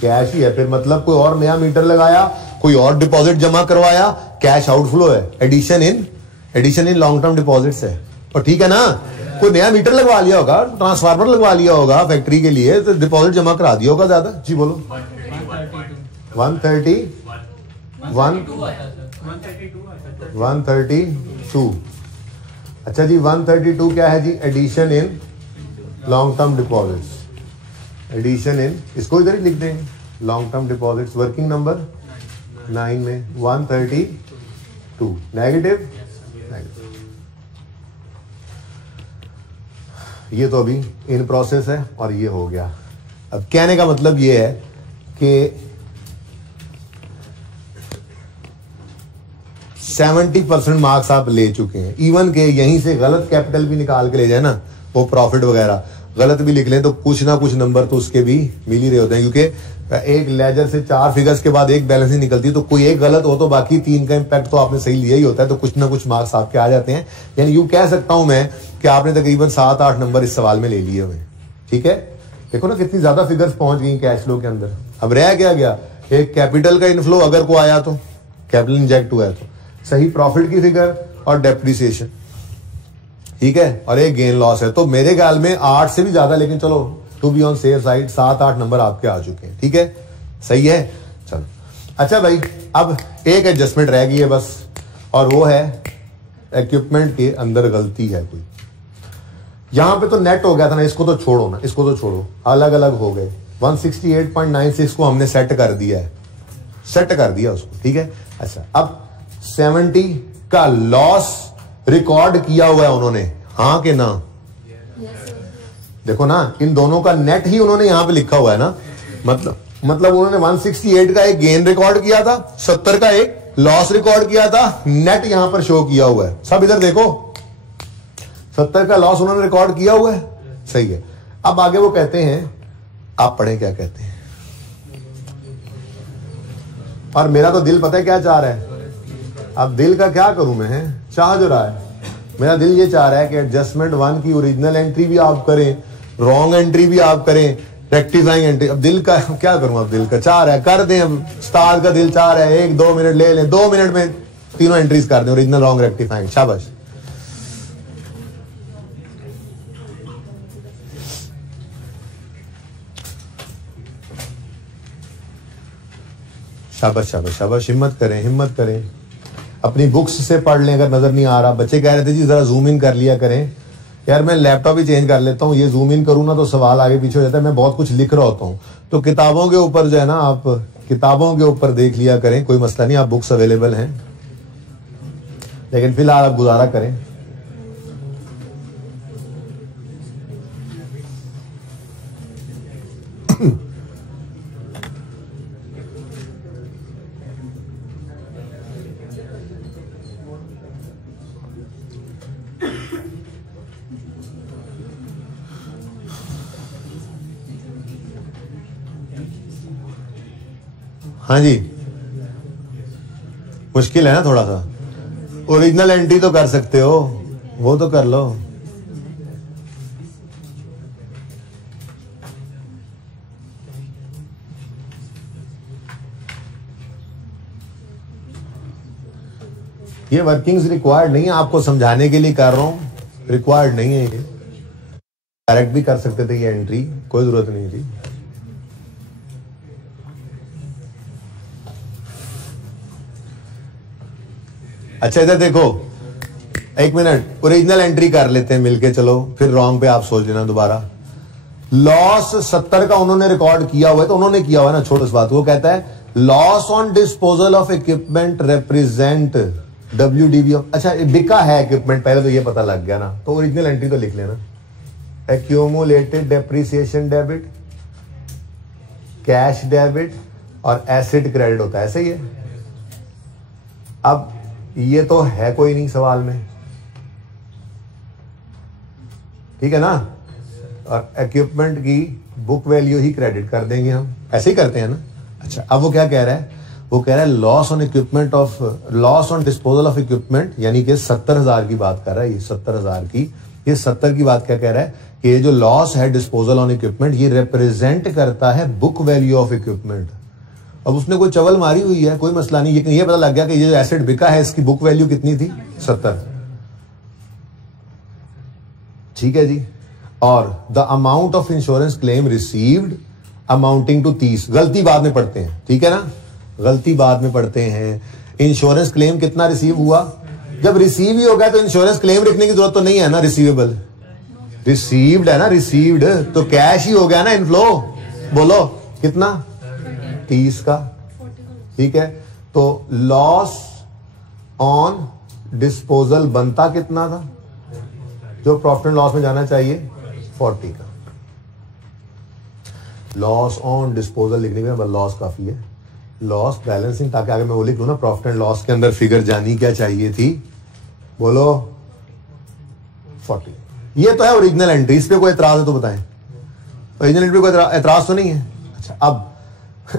कैश ही है, फिर मतलब कोई और नया मीटर लगाया, कोई और डिपॉजिट जमा करवाया, कैश आउटफ्लो है, addition in long term deposits है, और ठीक है ना। कोई नया मीटर लगवा लिया होगा, ट्रांसफार्मर लगवा लिया होगा फैक्ट्री के लिए, तो डिपॉजिट जमा करा दिया होगा ज्यादा जी, बोलो 132। अच्छा जी 132 क्या है जी, addition in long term deposits, addition in, इसको इधर ही लिख देंगे, long term deposits working number 9 में 132 नेगेटिव। ये तो अभी इन प्रोसेस है और ये हो गया। अब कहने का मतलब ये है कि 70% मार्क्स आप ले चुके हैं, इवन के यहीं से गलत कैपिटल भी निकाल के ले जाए ना, वो प्रॉफिट वगैरह गलत भी लिख लें तो कुछ ना कुछ नंबर तो उसके भी मिल ही रहे होते हैं, क्योंकि एक लेजर से 4 फिगर्स के बाद एक बैलेंसिंग निकलती है, तो कोई एक गलत हो तो बाकी 3 का इंपैक्ट तो आपने सही लिया ही होता है, तो कुछ ना कुछ मार्क्स आपके आ जाते हैं। यानी यूं कह सकता हूं मैं कि आपने तकरीबन 7-8 नंबर इस सवाल में ले लिए हुए, ठीक है। देखो ना कितनी ज्यादा फिगर्स पहुंच गई कैश फ्लो के अंदर। अब रह क्या गया, एक कैपिटल का इनफ्लो अगर को आया तो कैपिटल इंजेक्ट हुआ है तो सही, प्रॉफिट की फिगर और डेप्रिसिएशन, ठीक है, और एक गेन लॉस है, तो मेरे ख्याल में 8 से भी ज्यादा, लेकिन चलो to be on safe side 7-8 number आपके आ चुके हैं, ठीक है, सही है। चलो अच्छा भाई, अब एक एडजस्टमेंट रह गई है बस, और वो है इक्विपमेंट के अंदर गलती है कोई। यहां पे तो नेट हो गया था ना, इसको तो छोड़ो ना, इसको तो छोड़ो, अलग अलग हो गए। 168.96 को हमने सेट कर दिया है, सेट कर दिया उसको, ठीक है। अच्छा अब 70 का लॉस रिकॉर्ड किया हुआ है उन्होंने, हाँ कि ना, देखो ना इन दोनों का नेट ही उन्होंने यहां पे लिखा हुआ है ना, मतलब उन्होंने 168 का एक गेन रिकॉर्ड किया था, 70 का एक लॉस रिकॉर्ड किया था, नेट यहां पर शो किया हुआ है, सब इधर देखो 70 का लॉस उन्होंने रिकॉर्ड किया हुआ है, सही है। अब आगे वो कहते हैं, आप पढ़े क्या कहते हैं, और मेरा तो दिल पता है क्या चाह रहा है, अब दिल का क्या करूं मैं, चाह जो रहा है मेरा दिल ये चाह रहा है कि एडजस्टमेंट 1 की ओरिजिनल एंट्री भी आप करें, रॉन्ग एंट्री भी आप करें, रेक्टिफाइंग एंट्री। अब दिल का क्या करूं, अब दिल का चाह रहा है कर दें, अब स्टार का दिल चाह रहा है 1-2 मिनट ले लें, 2 मिनट में तीनों एंट्रीज कर दें, ओरिजिनल रॉन्ग रेक्टिफाइंग, शाबाश। शाबाश शाबाश शाबाश, हिम्मत करें, अपनी बुक्स से पढ़ लें अगर नजर नहीं आ रहा। बच्चे कह रहे थे जी जरा जूम इन कर लिया करें, यार मैं लैपटॉप ही चेंज कर लेता हूँ, ये जूम इन करूँ ना तो सवाल आगे पीछे हो जाता है, मैं बहुत कुछ लिख रहा होता हूँ। तो किताबों के ऊपर जो है ना, आप किताबों के ऊपर देख लिया करें, कोई मसला नहीं, आप बुक्स अवेलेबल हैं, लेकिन फिलहाल आप गुजारा करें। हाँ जी, मुश्किल है ना थोड़ा सा। ओरिजिनल एंट्री तो कर सकते हो, वो तो कर लो। ये वर्किंग्स रिक्वायर्ड नहीं है, आपको समझाने के लिए कर रहा हूं, रिक्वायर्ड नहीं है। ये डायरेक्ट भी कर सकते थे, ये एंट्री कोई जरूरत नहीं थी। अच्छा इधर देखो, एक मिनट, ओरिजिनल एंट्री कर लेते हैं मिलके, चलो फिर रॉन्ग पे आप सोच लेना दोबारा। लॉस 70 का उन्होंने रिकॉर्ड किया हुआ है, तो उन्होंने किया हुआ है ना, छोटी सी बात। वो कहता है loss on disposal of equipment represent WDV of, अच्छा बिका है इक्विपमेंट, पहले तो ये पता लग गया ना, तो ओरिजिनल एंट्री तो लिख लेना। Accumulated depreciation debit, cash debit और एसिड क्रेडिट होता है, ऐसे ही है। अब ये तो है कोई नहीं सवाल में, ठीक है ना, और इक्विपमेंट की बुक वैल्यू ही क्रेडिट कर देंगे हम, ऐसे ही करते हैं ना। अच्छा अब वो क्या कह रहा है, वो कह रहा है loss on equipment of, loss on disposal of equipment, यानी कि 70,000 की बात कर रहा है, ये 70,000 की, ये 70 की बात क्या कह रहा है कि ये जो लॉस है डिस्पोजल ऑन इक्विपमेंट, ये रिप्रेजेंट करता है बुक वैल्यू ऑफ इक्विपमेंट। अब उसने कोई चवल मारी हुई है, कोई मसला नहीं, ये पता लग गया कि ये जो एसेट बिका है इसकी बुक वैल्यू कितनी थी, 70, ठीक है जी। और the amount of insurance claim received amounting to 30, गलती बाद में पढ़ते हैं, ठीक है ना, गलती बाद में पढ़ते हैं। इंश्योरेंस क्लेम कितना रिसीव हुआ, जब रिसीव ही हो गया तो इंश्योरेंस क्लेम लिखने की जरूरत तो नहीं है ना, रिसीवेबल रिसीव्ड है ना, रिसीव्ड तो कैश ही हो गया ना, इनफ्लो। बोलो कितना, 30 का, ठीक है। तो लॉस ऑन डिस्पोजल बनता कितना था, जो प्रॉफिट एंड लॉस में जाना चाहिए, 40 का। लॉस ऑन डिस्पोजल लिखने में लॉस काफी है, लॉस बैलेंसिंग, ताकि आगे मैं वो लिख लूं ना, प्रॉफिट एंड लॉस के अंदर फिगर जानी क्या चाहिए थी, बोलो 40। ये तो है ओरिजिनल एंट्री, इस पे कोई एतराज है तो बताएं, ओरिजिनल एंट्री कोई एतराज तो नहीं है। अच्छा अब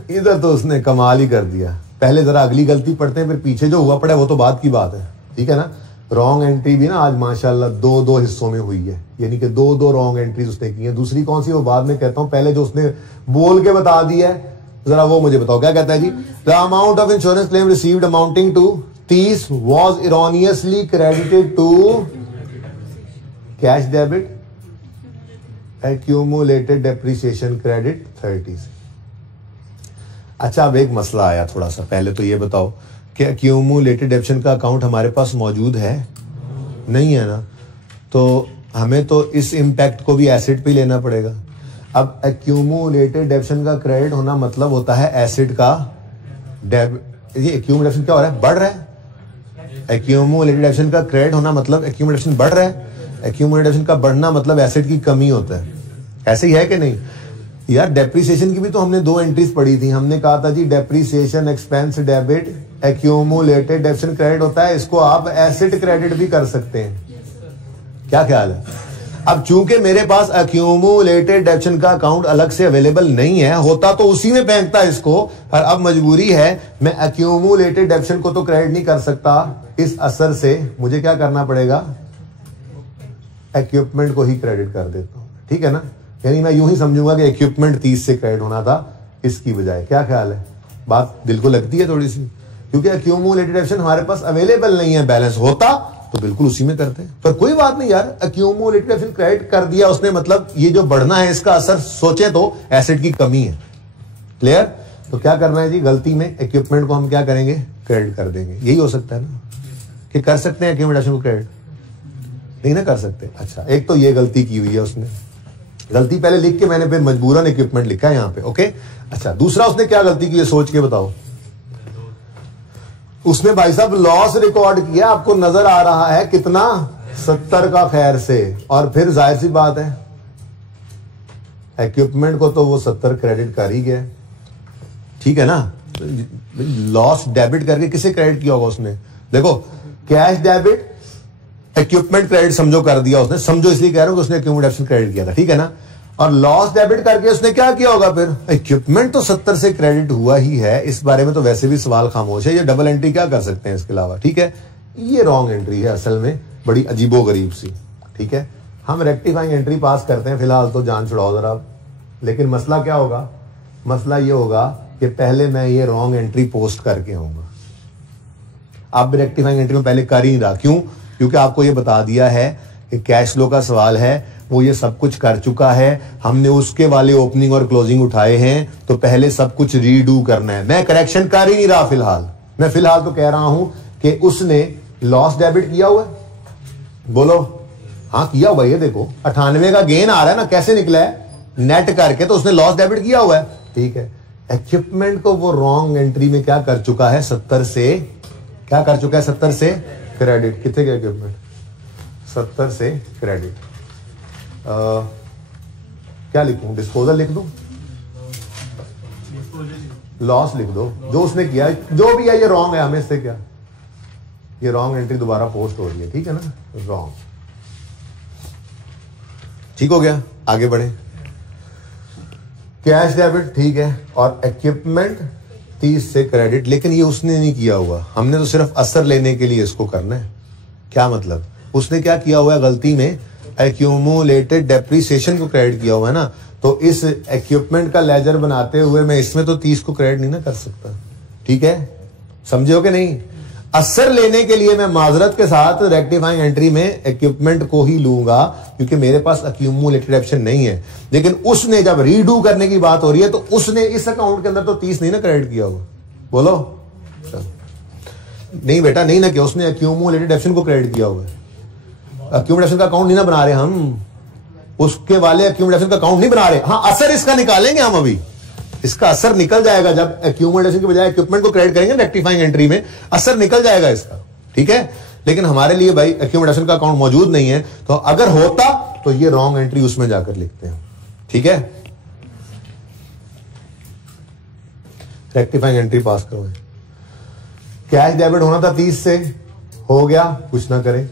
इधर तो उसने कमाल ही कर दिया, पहले जरा अगली गलती पढ़ते हैं, फिर पीछे जो हुआ पड़ा है वो तो बात की बात है, ठीक है ना। रॉन्ग एंट्री भी ना आज माशाल्लाह 2-2 हिस्सों में हुई है, यानी कि 2-2 रॉन्ग एंट्रीज उसने की है। दूसरी कौन सी वो बाद में कहता हूं, पहले जो उसने बोल के बता दिया है जरा वो मुझे बताओ, क्या कहता है जी, the amount of insurance claim received amounting to 30 was erroneously credited to cash debit, accumulated depreciation credit 30। अच्छा अब एक मसला आया थोड़ा सा, पहले तो ये बताओ कि एक्यूमुलेटेड डेप्शन का अकाउंट हमारे पास मौजूद है, नहीं है ना, तो हमें तो इस इम्पैक्ट को भी एसिड पे लेना पड़ेगा। अब एक्यूमुलेटेड डेप्शन का क्रेडिट होना मतलब होता है एसिड का ये एक्यूमुलेशन क्या हो रहा है, बढ़ रहा है। एक्यूमुलेटेड डेप्शन का क्रेडिट होना मतलब एक्यूमुलेशन बढ़ रहा है, एक्यूमुलेटेड डेप्शन का बढ़ना मतलब एसिड की कमी होता है, ऐसे ही है कि नहीं यार। डेप्रिसिएशन की भी तो हमने 2 एंट्रीज पढ़ी थी, हमने कहा था जी depreciation expense debit, accumulated depreciation credit होता है, इसको आप एसिड क्रेडिट भी कर सकते हैं, क्या ख्याल है। अब चूंकि मेरे पास एक्यूमुलेटेड डेप्शन का अकाउंट अलग से अवेलेबल नहीं है, होता तो उसी में फेंकता इसको, पर अब मजबूरी है, मैं एक्यूमुलेटेड डेप्शन को तो क्रेडिट नहीं कर सकता, इस असर से मुझे क्या करना पड़ेगा, इक्विपमेंट को ही क्रेडिट कर देता हूं, ठीक है ना। यानी मैं यूं ही समझूंगा कि इक्विपमेंट 30 से क्रेडिट होना था इसकी बजाय, क्या ख्याल है, बात दिल को लगती है थोड़ी सी, क्योंकि एक्यूमुलेटेड डेप्शन हमारे पास अवेलेबल नहीं है, बैलेंस होता तो बिल्कुल उसी में करते हैं, पर कोई बात नहीं यार, एक्यूमुलेटेड डेप्शन क्रेडिट कर दिया उसने, मतलब ये जो बढ़ना है इसका असर सोचे तो एसिड की कमी है, क्लियर। तो क्या करना है जी, गलती में इक्विपमेंट को हम क्या करेंगे, क्रेडिट कर देंगे, यही हो सकता है ना, कि कर सकते हैं एक्यूमुलेटेड डेप्शन को क्रेडिट, नहीं ना कर सकते। अच्छा, एक तो ये गलती की हुई है उसने, गलती पहले लिख के मैंने फिर मजबूरन इक्विपमेंट लिखा है यहाँ पे। ओके, अच्छा दूसरा उसने क्या गलती की है सोच के बताओ। उसने भाई साहब लॉस रिकॉर्ड किया, आपको नजर आ रहा है कितना, 70 का खैर से, और फिर जाहिर सी बात है इक्विपमेंट को तो वो 70 क्रेडिट कर ही गया, ठीक है ना। लॉस डेबिट करके किसे क्रेडिट किया होगा उसने, देखो कैश डेबिट इक्विपमेंट क्रेडिट समझो कर दिया उसने, समझो इसलिए कह रहा हूं कि उसने इक्विपमेंट क्रेडिट किया था, ठीक है ना। और लॉस डेबिट करके उसने क्या किया होगा, फिर इक्विपमेंट तो 70 से क्रेडिट हुआ ही है, इस बारे में तो वैसे भी सवाल खामोश है, ये डबल एंट्री क्या कर सकते हैं इसके अलावा, ठीक है। ये रॉन्ग एंट्री है असल में, बड़ी अजीबोगरीब सी, ठीक है। हम रेक्टिफाइंग एंट्री पास करते हैं फिलहाल तो, जान छुड़ाओ जरा। लेकिन मसला क्या होगा, मसला ये होगा कि पहले मैं ये रॉन्ग एंट्री पोस्ट करके आऊंगा। आप भी रेक्टिफाइंग एंट्री में पहले कर ही नहीं रहा, क्यों, क्योंकि आपको ये बता दिया है कि कैश फ्लो का सवाल है, वो ये सब कुछ कर चुका है, हमने उसके वाले ओपनिंग और क्लोजिंग उठाए हैं, तो पहले सब कुछ रीडू करना है। मैं करेक्शन कर ही नहीं रहा फिलहाल, मैं फिलहाल तो कह रहा हूं कि उसने लॉस डेबिट किया हुआ है, बोलो हाँ किया हुआ। ये देखो 98 का गेन आ रहा है ना, कैसे निकला है, नेट करके, तो उसने लॉस डेबिट किया हुआ है, ठीक है। इक्विपमेंट को वो रॉन्ग एंट्री में क्या कर चुका है, 70 से क्या कर चुका है, 70 से क्रेडिट। कितने का इक्विपमेंट, 70 से क्रेडिट। क्या लिखूं, डिस्पोजल लिख दूं, लॉस लिख दो, जो उसने किया जो भी है ये रॉन्ग है, हमें इससे क्या, ये रॉन्ग एंट्री दोबारा पोस्ट हो रही है, ठीक है ना, रॉन्ग। ठीक हो गया, आगे बढ़े। कैश डेबिट ठीक है, और इक्विपमेंट 30 से क्रेडिट, लेकिन ये उसने नहीं किया हुआ, हमने तो सिर्फ असर लेने के लिए इसको करना है। क्या मतलब, उसने क्या किया हुआ है, गलती में एक्यूमुलेटेड डेप्रिसिएशन को क्रेडिट किया हुआ है ना, तो इस इक्विपमेंट का लेजर बनाते हुए मैं इसमें तो 30 को क्रेडिट नहीं ना कर सकता, ठीक है, समझे हो कि नहीं। असर लेने के लिए मैं माजरत के साथ रेक्टिफाइंग एंट्री में इक्विपमेंट को ही लूंगा, क्योंकि मेरे पास एक्यूमुलेटेड ऑप्शन नहीं है। लेकिन उसने जब रीडू करने की बात हो रही है, तो उसने इस अकाउंट के अंदर तो 30 नहीं ना क्रेडिट किया होगा, बोलो नहीं बेटा, नहीं ना किया, उसने एक्यूमुलेटेड ऑप्शन को क्रेडिट किया हुआ है। एक्यूमुलेशन का अकाउंट नहीं ना बना रहे हम, उसके वाले एक्यूमुलेशन का अकाउंट नहीं बना रहे। हाँ, असर इसका निकालेंगे हम, अभी इसका असर निकल जाएगा जब एक्यूमुलेशन के बजाय इक्विपमेंट को क्रेडिट करेंगे रेक्टिफाइंग एंट्री में, असर निकल जाएगा इसका, ठीक है। लेकिन हमारे लिए भाई एक्यूमुलेशन का अकाउंट मौजूद नहीं है, तो अगर होता तो ये रॉन्ग एंट्री उसमें जाकर लिखते हैं, ठीक है। रेक्टिफाइंग एंट्री पास करो। कैश डेबिट होना था 30 से, हो गया, कुछ ना करें।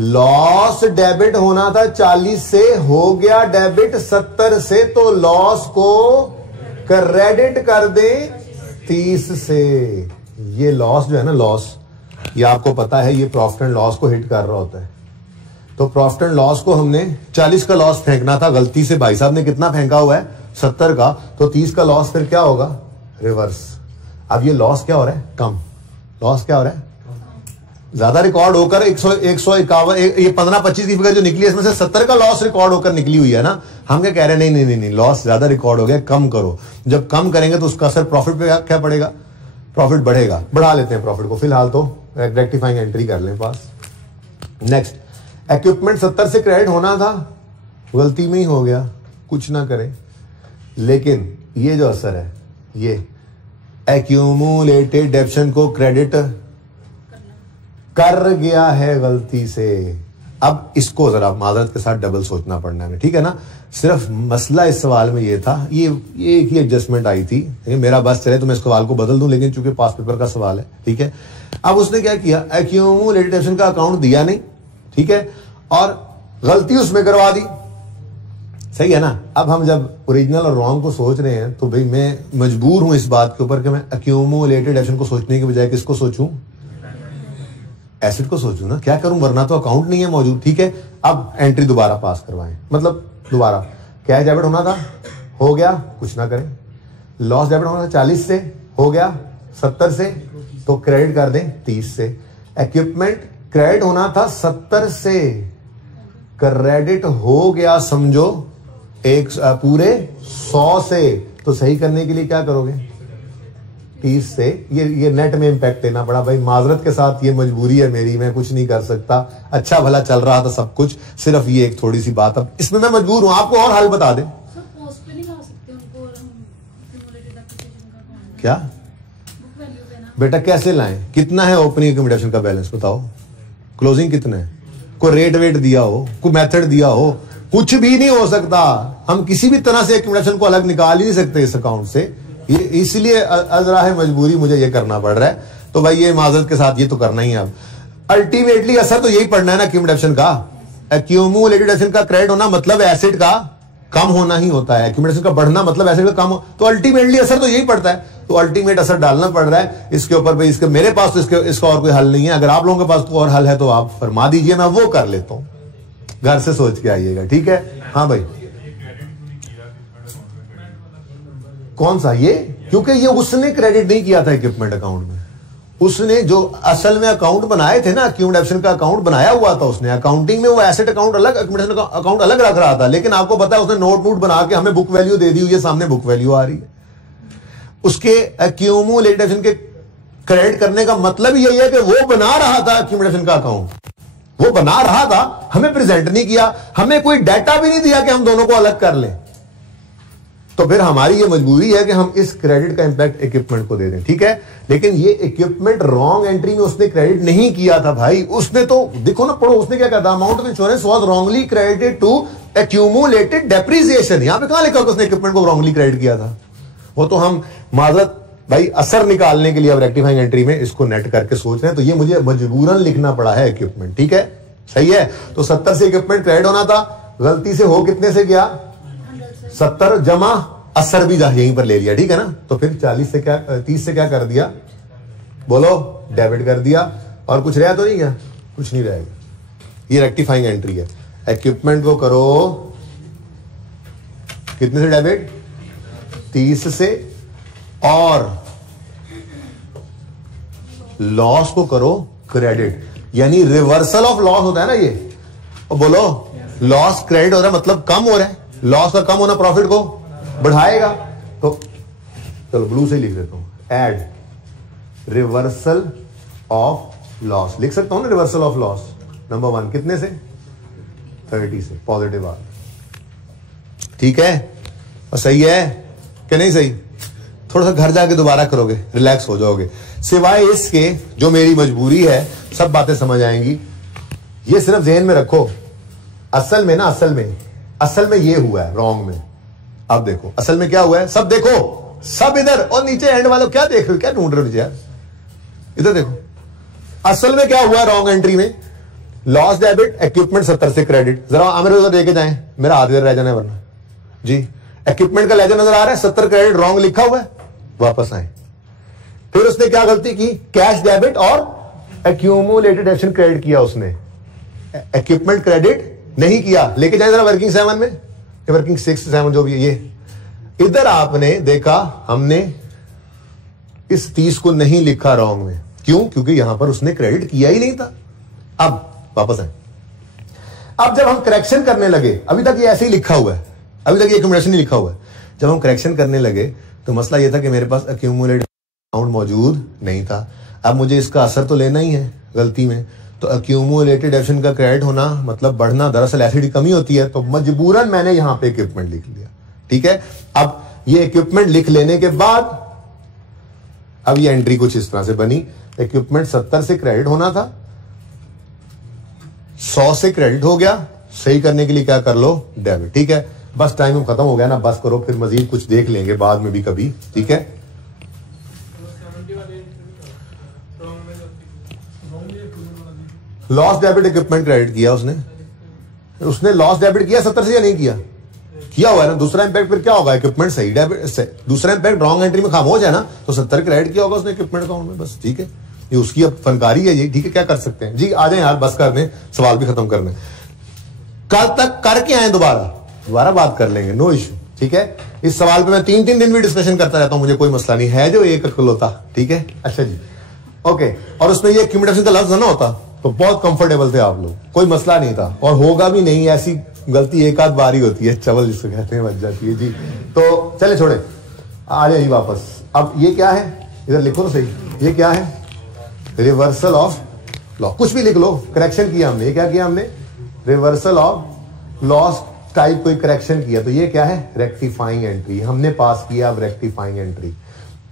लॉस डेबिट होना था 40 से, हो गया डेबिट 70 से, तो लॉस को क्रेडिट कर दे 30 से। ये लॉस जो है ना, लॉस, ये आपको पता है ये प्रॉफिट एंड लॉस को हिट कर रहा होता है, तो प्रॉफिट एंड लॉस को हमने 40 का लॉस फेंकना था, गलती से भाई साहब ने कितना फेंका हुआ है, 70 का, तो 30 का लॉस फिर क्या होगा, रिवर्स। अब ये लॉस क्या हो रहा है, कम, लॉस क्या हो रहा है, ज्यादा रिकॉर्ड होकर 151, ये 15-25 की फिगर जो निकली है, इसमें से 70 का लॉस रिकॉर्ड होकर निकली हुई है ना। हम क्या कह रहे हैं, नहीं नहीं नहीं नहीं, लॉस ज्यादा रिकॉर्ड हो गया, कम करो। जब कम करेंगे तो उसका असर प्रॉफिट पे क्या पड़ेगा, प्रॉफिट बढ़ेगा, बढ़ा लेते हैं प्रॉफिट को, फिलहाल तो रेक्टिफाइंग एंट्री कर लें पास। नेक्स्ट, इक्विपमेंट 70 से क्रेडिट होना था, गलती में ही हो गया, कुछ ना करें। लेकिन ये जो असर है, ये एक्यूमुलेटेड डेप्शन को क्रेडिट कर गया है गलती से। अब इसको जरा माजरत के साथ डबल सोचना पड़ना है, ठीक है ना। सिर्फ मसला इस सवाल में ये था, ये एक ही एडजस्टमेंट आई थी, मेरा बस चले तो मैं इस सवाल को बदल दूं, लेकिन चूंकि पास पेपर का सवाल है, ठीक है। अब उसने क्या किया, एक्यूमुलेटेड डेप्शन का अकाउंट दिया नहीं, ठीक है, और गलती उसमें करवा दी, सही है ना। अब हम जब ओरिजिनल और रॉन्ग को सोच रहे हैं, तो भाई मैं मजबूर हूं इस बात के ऊपर कि मैं एक्यूमुलेटेड डेप्शन को सोचने के बजाय किसको सोचूं, एसिड को सोचूं ना, क्या करूं, वरना तो अकाउंट नहीं है मौजूद, ठीक है। अब एंट्री दोबारा पास करवाएं, मतलब दोबारा कैश डेबिट होना था, हो गया, कुछ ना करें। लॉस डेबिट होना था 40 से, हो गया 70 से, तो क्रेडिट कर दें 30 से। इक्विपमेंट क्रेडिट होना था 70 से, क्रेडिट हो गया समझो एक पूरे 100 से, तो सही करने के लिए क्या करोगे, 30 से ये नेट में इंपैक्ट देना पड़ा भाई, माजरत के साथ, ये मजबूरी है मेरी, मैं कुछ नहीं कर सकता। अच्छा भला चल रहा था सब कुछ, सिर्फ ये एक थोड़ी सी बात, अब इसमें मैं मजबूर हूं। आपको और हल बता दें क्या बेटा, कैसे लाएं? कितना है ओपनिंग एक्यूमुलेशन का बैलेंस बताओ, क्लोजिंग कितना है, कोई रेट वेट दिया हो, कोई मेथड दिया हो, कुछ भी नहीं हो सकता। हम किसी भी तरह से एक्यूमुलेशन को अलग निकाल ही नहीं सकते इस अकाउंट से, ये इसलिए अजरा है मजबूरी, मुझे ये करना पड़ रहा है। तो भाई ये माजरत के साथ ये तो करना ही है। अब अल्टीमेटली असर तो यही पड़ना है ना एक्यूमुलेशन का। एक्यूमुलेटेड एसेट का क्रेडिट होना मतलब एसेट का कम होना ही होता है, एक्यूमुलेशन का बढ़ना मतलब एसेट का कम हो, तो अल्टीमेटली असर तो यही पड़ता है। तो अल्टीमेट असर डालना पड़ रहा है इसके ऊपर भाई। इसके मेरे पास तो इसका और कोई हल नहीं है। अगर आप लोगों के पास तो और हल है तो आप फरमा दीजिए, मैं वो कर लेता हूं। घर से सोच के आइएगा, ठीक है? हाँ भाई, कौन सा ये? क्योंकि ये उसने क्रेडिट नहीं किया था इक्विपमेंट अकाउंट में, उसने जो असल में अकाउंट बनाए थे ना, एक्यूमुलेशन का अकाउंट बनाया हुआ था उसने। अकाउंटिंग में वो एसेट अकाउंट अलग, एक्यूमुलेशन अकाउंट अलग रख रहा था, लेकिन आपको पता है उसने नोट बना के हमें बुक वैल्यू दे दी हुई है, सामने बुक वैल्यू आ रही है। उसके एक्यूमुलेशन के क्रेडिट करने का मतलब यही है कि वो बना रहा था एक्यूमुलेशन का अकाउंट, वो बना रहा था, हमें प्रेजेंट नहीं किया, हमें कोई डाटा भी नहीं दिया कि हम दोनों को अलग कर लें। तो फिर हमारी ये मजबूरी है कि हम इस क्रेडिट का इंपैक्ट इक्विपमेंट को दे दें, ठीक है? लेकिन ये इक्विपमेंट रॉन्ग एंट्री में उसने क्रेडिट नहीं किया था भाई। उसने तो देखो ना, पढ़ो, उसने क्या कहा था, amount of insurance was wrongly credited to accumulated depreciation. यहां पे कहां लिखा उसने इक्विपमेंट को रॉन्गली क्रेडिट किया था? वो तो हम माजरत भाई असर निकालने के लिए अब रेक्टिफाइंग एंट्री में इसको नेट करके सोच रहे हैं, तो ये मुझे मजबूरन लिखना पड़ा है इक्विपमेंट, ठीक है? सही है। तो 70 से इक्विपमेंट क्रेडिट होना था, गलती से हो कितने से गया? 70 जमा असर भी यहीं पर ले लिया, ठीक है ना? तो फिर 40 से क्या, 30 से क्या कर दिया बोलो? डेबिट कर दिया। और कुछ रहा तो नहीं गया? कुछ नहीं रहेगा। ये रेक्टिफाइंग एंट्री है। इक्विपमेंट को करो कितने से डेबिट? 30 से, और लॉस को करो क्रेडिट, यानी रिवर्सल ऑफ लॉस होता है ना ये। और बोलो लॉस क्रेडिट हो रहा है मतलब कम हो रहा है, लॉस का कम होना प्रॉफिट को बढ़ाएगा। तो चलो ब्लू से लिख देता हूं, एड रिवर्सल ऑफ लॉस लिख सकता हूं ना। रिवर्सल ऑफ लॉस नंबर 1 कितने से? 30 से, पॉजिटिव आ, ठीक है? और सही है कि नहीं सही? थोड़ा सा घर जाके दोबारा करोगे, रिलैक्स हो जाओगे। सिवाय इसके जो मेरी मजबूरी है, सब बातें समझ आएंगी। ये सिर्फ ज़हन में रखो, असल में ना, असल में ये हुआ है रॉन्ग में। अब देखो असल में क्या हुआ है, सब देखो, सब इधर, और नीचे एंड वालों क्या देख रहे हो, क्या ढूंढ रहे हो यार? इधर देखो असल में क्या हुआ रॉन्ग एंट्री में। लॉस डेबिट, इक्विपमेंट 70 से क्रेडिट। जरा आमिर उधर लेके जाएं, मेरा हाथ इधर रह जाना है वरना जी। इक्विपमेंट का लेजर नजर आ रहा है, 70 क्रेडिट रॉन्ग लिखा हुआ है, वापस आए। फिर उसने क्या गलती की? कैश डेबिट और एक्यूमुलेटेड एसेट क्रेडिट किया उसने, इक्विपमेंट क्रेडिट नहीं किया। लेके जाए जरा वर्किंग 7 में, वर्किंग 6 7 जो भी है ये। इधर आपने देखा हमने इस 30 को नहीं लिखा रॉन्ग में, क्यों? क्योंकि यहां पर उसने क्रेडिट किया ही नहीं था। अब वापस आए। अब जब हम करेक्शन करने लगे, अभी तक ये ऐसे ही लिखा हुआ है, अभी तक ये एक्यूमुलेशन नहीं लिखा हुआ है। जब हम करेक्शन करने लगे तो मसला यह था कि मेरे पास एक्यूमुलेटेड अमाउंट मौजूद नहीं था। अब मुझे इसका असर तो लेना ही है गलती में, तो एक्यूमुलेटेड एसेट का क्रेडिट होना मतलब बढ़ना, दरअसल एसेट की कमी होती है, तो मजबूरन मैंने यहां पे इक्विपमेंट लिख लिया, ठीक है? अब ये इक्विपमेंट लिख लेने के बाद अब ये एंट्री कुछ इस तरह से बनी। इक्विपमेंट 70 से क्रेडिट होना था, 100 से क्रेडिट हो गया। सही करने के लिए क्या कर लो? डेबिट, ठीक है? बस टाइम खत्म हो गया ना, बस करो, फिर मजीद कुछ देख लेंगे बाद में भी कभी, ठीक है? लॉस डेबिट इक्विपमेंट क्रेडिट किया उसने लॉस डेबिट किया 70 से या नहीं किया? किया हुआ है ना। दूसरा इंपैक्ट फिर क्या होगा? इक्विपमेंट सही डेबिट से, दूसरा इंपैक्ट रॉन्ग एंट्री में खामोश है ना, तो 70 क्रेडिट किया होगा उसने इक्विपमेंट अकाउंट में, बस, ठीक है? ये उसकी अब फनकारी है ये, ठीक है? क्या कर सकते हैं जी? आ जाए यार, बस कर दें, सवाल भी खत्म करने। कल तक करके आए, दोबारा बात कर लेंगे, नो इश्यू, ठीक है? इस सवाल पे मैं 3-3 दिन भी डिस्कशन करता रहता हूं, मुझे कोई मसला नहीं है, जो एक अकल होता, ठीक है? अच्छा जी, ओके। और उसमें ये एक्यूमुलेशन का लफ्ज ना होता तो बहुत कंफर्टेबल थे आप लोग, कोई मसला नहीं था, और होगा भी नहीं। ऐसी गलती एक आध बार ही होती है, चवल जिसको कहते हैं, बच जाती है जी। तो चले छोड़े, आ जाइए वापस। अब ये क्या है? इधर लिखो तो सही, ये क्या है? रिवर्सल ऑफ लॉ, कुछ भी लिख लो, करेक्शन किया हमने। ये क्या किया हमने? रिवर्सल ऑफ लॉस टाइप कोई करेक्शन किया, तो ये क्या है? Rectifying entry. हमने पास किया अब रेक्टिफाइंग एंट्री।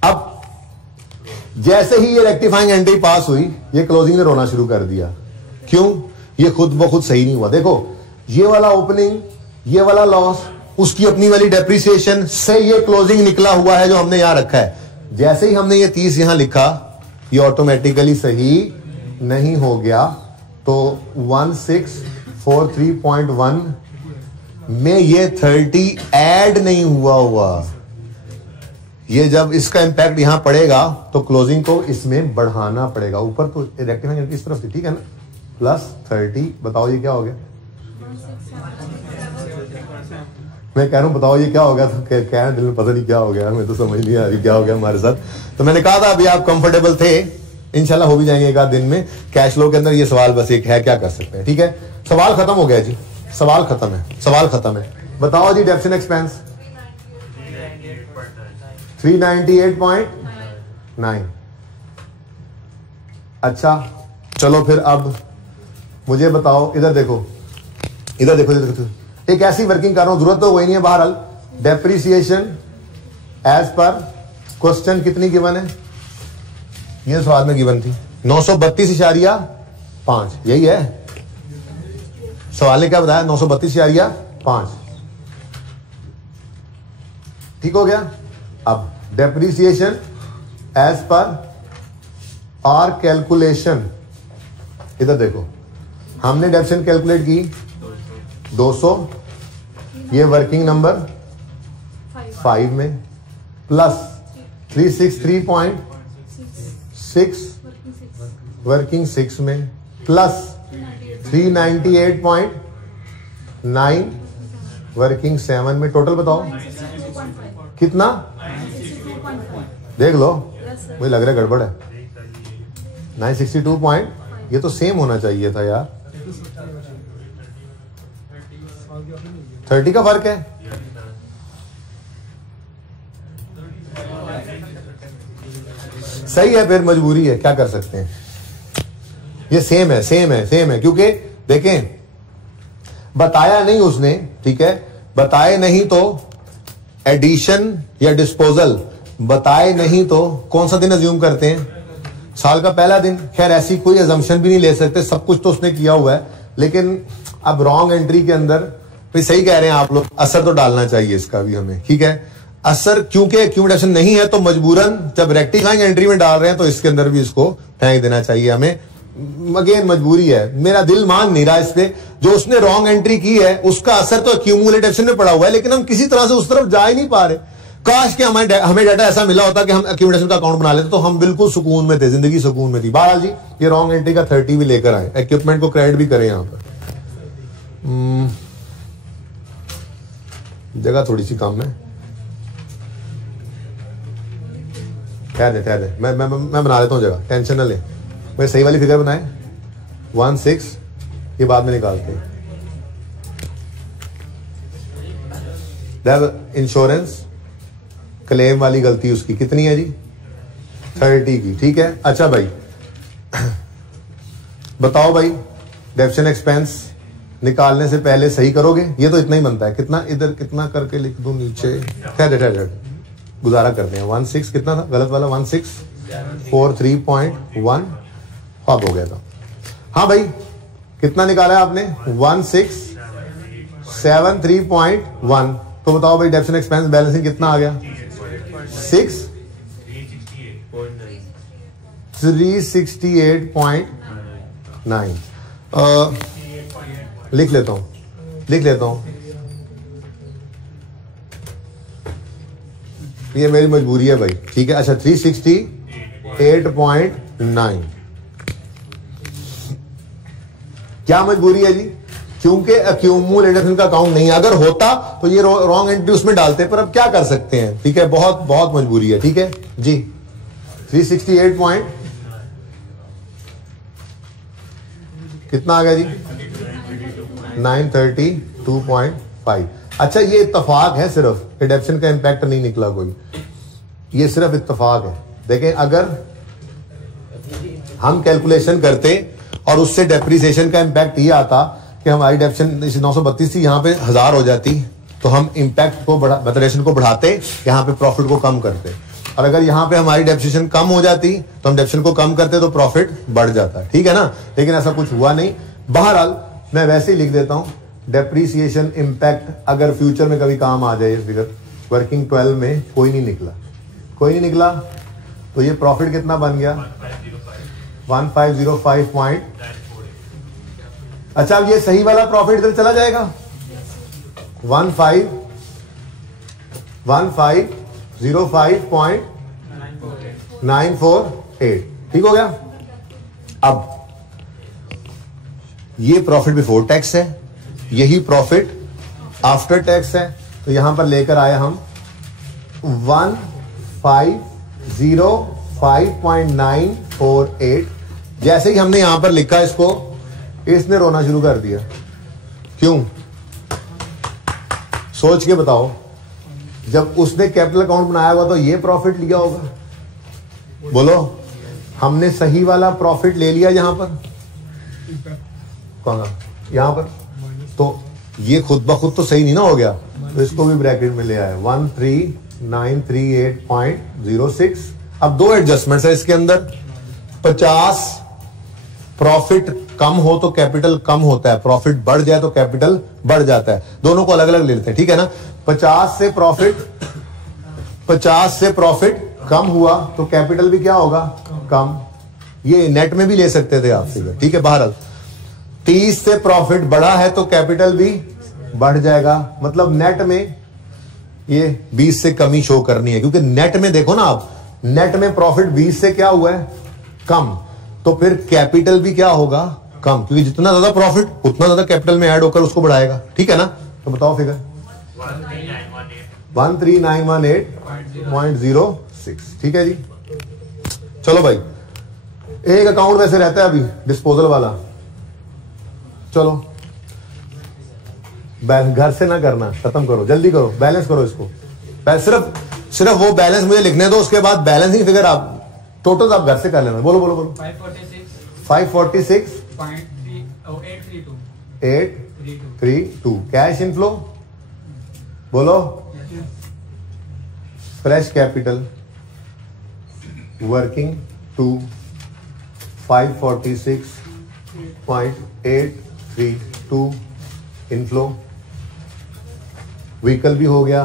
अब जैसे ही ये रेक्टिफाइंग एंट्री पास हुई, ये क्लोजिंग ने रोना शुरू कर दिया। क्यों? ये खुद ब खुद सही नहीं हुआ। देखो ये वाला ओपनिंग, ये वाला लॉस, उसकी अपनी वाली डेप्रिसिएशन से ये क्लोजिंग निकला हुआ है जो हमने यहां रखा है। जैसे ही हमने ये 30 यहां लिखा, ये ऑटोमेटिकली सही नहीं हो गया। तो 1643.1 में ये 30 ऐड नहीं हुआ। ये जब इसका इंपैक्ट यहां पड़ेगा तो क्लोजिंग को इसमें बढ़ाना पड़ेगा। ऊपर तो रेक्टिफाइंग एंट्री इस तरफ थी, ठीक है ना? प्लस 30, बताओ ये क्या हो गया? मैं कह रहा हूं बताओ ये क्या हो गया, तो कह रहे हैं दिल में पता नहीं क्या हो गया, मैं तो समझ नहीं आ रही क्या हो गया हमारे साथ। तो मैंने कहा था अभी आप कंफर्टेबल थे, इंशाल्लाह हो भी जाएंगे एक आध दिन में। कैश फ्लो के अंदर ये सवाल बस एक है, क्या कर सकते हैं? ठीक है, सवाल खत्म हो गया जी, सवाल खत्म है, सवाल खत्म है। बताओ जी डेप्थ एंड एक्सपेंस 398.9। अच्छा चलो फिर अब मुझे बताओ, इधर देखो, इधर देखो, इधर देखो, एक ऐसी वर्किंग कर रहा हूं, जरूरत तो वही नहीं है। बहरहाल डेप्रिसिएशन एज पर क्वेश्चन कितनी गिवन है? ये सवाल में गिवन थी 932.5, यही है सवाल ने क्या बताया? 932.5, ठीक हो गया। अब depreciation as per our calculation, इधर देखो, हमने डेप्रिसिएशन कैलकुलेट की 200, ये वर्किंग नंबर 5 में, प्लस 363.6 वर्किंग 6 में, प्लस 398.9 वर्किंग 7 में। टोटल बताओ कितना? देख लो, मुझे लग रहा है गड़बड़ है। 962 पॉइंट, ये तो सेम होना चाहिए था यार, 30 का फर्क है। सही है, फिर मजबूरी है, क्या कर सकते हैं। ये सेम है, सेम है, सेम है, क्योंकि देखें बताया नहीं उसने, ठीक है, बताए नहीं तो एडिशन या डिस्पोजल, बताए नहीं तो कौन सा दिन अज्यूम करते हैं? साल का पहला दिन। खैर ऐसी कोई अजम्पशन भी नहीं ले सकते, सब कुछ तो उसने किया हुआ है। लेकिन अब रॉन्ग एंट्री के अंदर भाई सही कह रहे हैं आप लोग, असर तो डालना चाहिए इसका भी हमें, ठीक है। असर क्योंकि एक्यूमुलेशन नहीं है तो मजबूरन जब रेक्टिफाइंग एंट्री में डाल रहे हैं तो इसके अंदर भी इसको फेंक देना चाहिए हमें। अगेन मजबूरी है, मेरा दिल मान नहीं रहा इस पे। जो उसने रॉन्ग एंट्री की है उसका असर तो एक्यूमुलेशन में पड़ा हुआ है, लेकिन हम किसी तरह से उस तरफ जा ही नहीं पा रहे। काश कि हमें डाटा ऐसा मिला होता कि हम एक्यूमुलेशन का अकाउंट बना लेते तो हम बिल्कुल सुकून में थे, जिंदगी सुकून में थी। बहरहाल जी ये रॉन्ग एंट्री का 30 भी लेकर आए, इक्विपमेंट को क्रेडिट भी करें। यहां पर जगह थोड़ी सी कम है, ठहर दे, मैं बना लेता हूं जगह, टेंशन न ले। मैं सही वाली फिगर बनाए 16, ये बाद में निकालते हैं। इंश्योरेंस क्लेम वाली गलती उसकी कितनी है जी? 30 की, ठीक है। अच्छा भाई बताओ भाई, डेप्शन एक्सपेंस निकालने से पहले सही करोगे? ये तो इतना ही बनता है, कितना इधर कितना करके लिख दूं नीचे, ठहर गुजारा करते हैं। 16 कितना था? गलत वाला 1643.1 अब हो गया था। हाँ भाई कितना निकाला है आपने? 1673.1। तो बताओ भाई डेप्शन एक्सपेंस बैलेंसिंग कितना आ गया? 368.9। लिख लेता हूं ये मेरी मजबूरी है भाई, ठीक है। अच्छा 368.9 क्या मजबूरी है जी? क्योंकि एक्यूमुलेशन का अकाउंट नहीं, अगर होता तो ये रॉन्ग एंट्री उसमें डालते, पर अब क्या कर सकते हैं, ठीक है। बहुत बहुत मजबूरी है, ठीक है जी। 368 कितना आ गया जी? 932.5। अच्छा ये इत्तफाक है, सिर्फ रिडक्शन का इंपैक्ट नहीं निकला कोई, ये सिर्फ इत्तफाक है। देखें अगर हम कैलकुलेशन करते और उससे डेप्रिसिएशन का इंपैक्ट ये आता कि हमारी डेप्रिसिएशन 932 थी, यहाँ पे 1000 हो जाती, तो हम इंपैक्ट को डेप्रिसिएशन को बढ़ाते, यहाँ पे प्रॉफिट को कम करते। और अगर यहाँ पे हमारी डेप्रिसिएशन कम हो जाती तो हम डेप्रिसिएशन को कम करते तो प्रॉफिट बढ़ जाता। ठीक है ना, लेकिन ऐसा कुछ हुआ नहीं। बहरहाल मैं वैसे ही लिख देता हूं डेप्रिसिएशन इंपैक्ट, अगर फ्यूचर में कभी काम आ जाए फिगर। वर्किंग 12 में कोई नहीं निकला, तो ये प्रॉफिट कितना बन गया 1505 अच्छा, अब ये सही वाला प्रॉफिट इधर चला जाएगा 1505.948। ठीक हो गया। अब ये प्रॉफिट बिफोर टैक्स है, यही प्रॉफिट आफ्टर टैक्स है, तो यहां पर लेकर आए हम 1505.948। जैसे ही हमने यहां पर लिखा इसको, इसने रोना शुरू कर दिया। क्यों? सोच के बताओ, जब उसने कैपिटल अकाउंट बनाया हुआ तो ये प्रॉफिट लिया होगा, बोलो। हमने सही वाला प्रॉफिट ले लिया यहां पर, कौन यहां पर, तो ये खुद ब खुद तो सही नहीं ना हो गया, तो इसको भी ब्रैकेट में ले आए 13938.06। अब दो एडजस्टमेंट्स है इसके अंदर। 50 प्रॉफिट कम हो तो कैपिटल कम होता है, प्रॉफिट बढ़ जाए तो कैपिटल बढ़ जाता है। दोनों को अलग अलग ले लेते हैं, ठीक है ना। 50 से प्रॉफिट कम हुआ तो कैपिटल भी क्या होगा, कम। ये नेट में भी ले सकते थे आप फिगर, ठीक है। बहरहाल 30 से प्रॉफिट बढ़ा है तो कैपिटल भी बढ़ जाएगा, मतलब नेट में ये 20 से कमी शो करनी है, क्योंकि नेट में देखो ना आप, नेट में प्रॉफिट 20 से क्या हुआ है, कम, तो फिर कैपिटल भी क्या होगा, कम, क्योंकि जितना ज्यादा प्रॉफिट उतना ज्यादा कैपिटल में ऐड होकर उसको बढ़ाएगा। ठीक है ना, तो बताओ फिगर 13918.06। ठीक है जी। चलो भाई, एक अकाउंट वैसे रहता है अभी डिस्पोजल वाला, चलो घर से ना करना, खत्म करो, जल्दी करो, बैलेंस करो इसको। सिर्फ वो बैलेंस मुझे लिखने दो, उसके बाद बैलेंसिंग फिगर आप टोटल आप घर से कर लेना। बोलो 546.832 कैश इनफ्लो, बोलो। Fresh capital working to 546.832 inflow. Vehicle भी हो गया,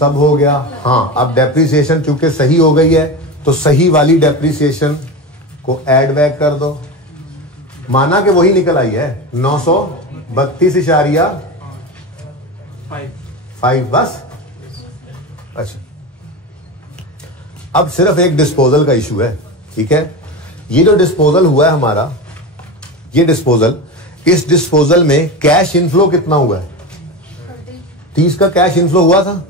सब हो गया। हाँ, अब डेप्रिसिएशन चूंकि सही हो गई है तो सही वाली डेप्रिसिएशन को ऐड बैक कर दो। माना कि वही निकल आई है 932.5 बस। अच्छा, अब सिर्फ एक डिस्पोजल का इशू है, ठीक है। ये जो डिस्पोजल हुआ है हमारा, ये डिस्पोजल, इस डिस्पोजल में कैश इनफ्लो कितना हुआ है, 30 का कैश इनफ्लो हुआ था।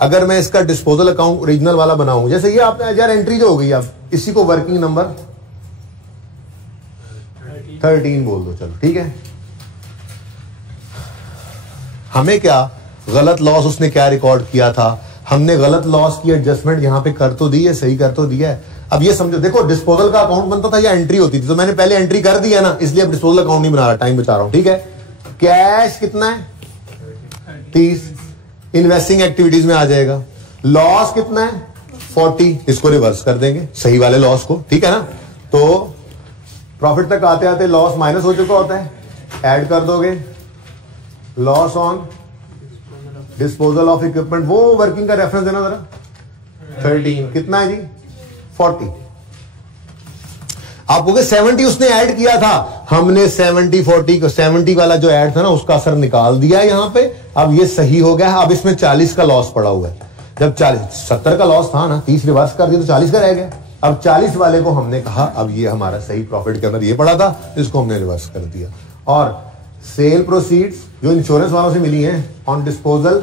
अगर मैं इसका डिस्पोजल अकाउंट ओरिजिनल वाला बनाऊं, जैसे ये आपने हजार एंट्री जो हो गई, अब इसी को वर्किंग नंबर 13 बोल दो, चलो ठीक है। हमें क्या गलत लॉस उसने क्या रिकॉर्ड किया था, हमने गलत लॉस की एडजस्टमेंट यहां पे कर तो दी है, सही कर तो दिया है। अब ये समझो, देखो डिस्पोजल का अकाउंट बनता था या एंट्री होती थी, तो मैंने पहले एंट्री कर दिया ना, इसलिए अब डिस्पोजल अकाउंट नहीं बना रहा, टाइम बचा रहा हूं, ठीक है। कैश कितना है 30, इन्वेस्टिंग एक्टिविटीज में आ जाएगा। लॉस कितना है 40, इसको रिवर्स कर देंगे सही वाले लॉस को, ठीक है ना। तो प्रॉफिट तक आते आते लॉस माइनस हो चुका होता है, ऐड कर दोगे loss on disposal of equipment. वो वर्किंग का रेफरेंस देना जरा, 13 कितना है जी 40। आप बोले 70 उसने ऐड किया था, हमने 70 को 70 वाला जो ऐड था ना उसका असर निकाल दिया यहां पे। अब ये सही हो गया, अब इसमें 40 का लॉस पड़ा हुआ है। जब 70 का लॉस था ना, 30 रिवर्स कर दिया तो 40 का रह गया। अब 40 वाले को हमने कहा अब ये हमारा सही प्रॉफिट के अंदर ये पड़ा था, इसको हमने रिवर्स कर दिया। और सेल प्रोसीड्स जो इंश्योरेंस वालों से मिली हैं ऑन डिस्पोजल,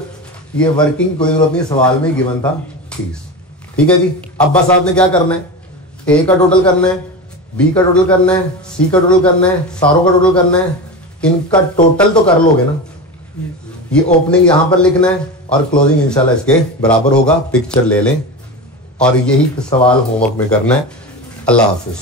ये वर्किंग कोई जरूरत नहीं, सवाल में गिवन था 30। ठीक है जी। अब बस आपने क्या करना है, ए का टोटल करना है, बी का टोटल करना है, सी का टोटल करना है, सारों का टोटल करना है। इनका टोटल तो कर लोगे ना, ये ओपनिंग यहां पर लिखना है और क्लोजिंग इंशाल्लाह इसके बराबर होगा। पिक्चर ले लें, और यही सवाल होमवर्क में करना है। अल्लाह हाफिज।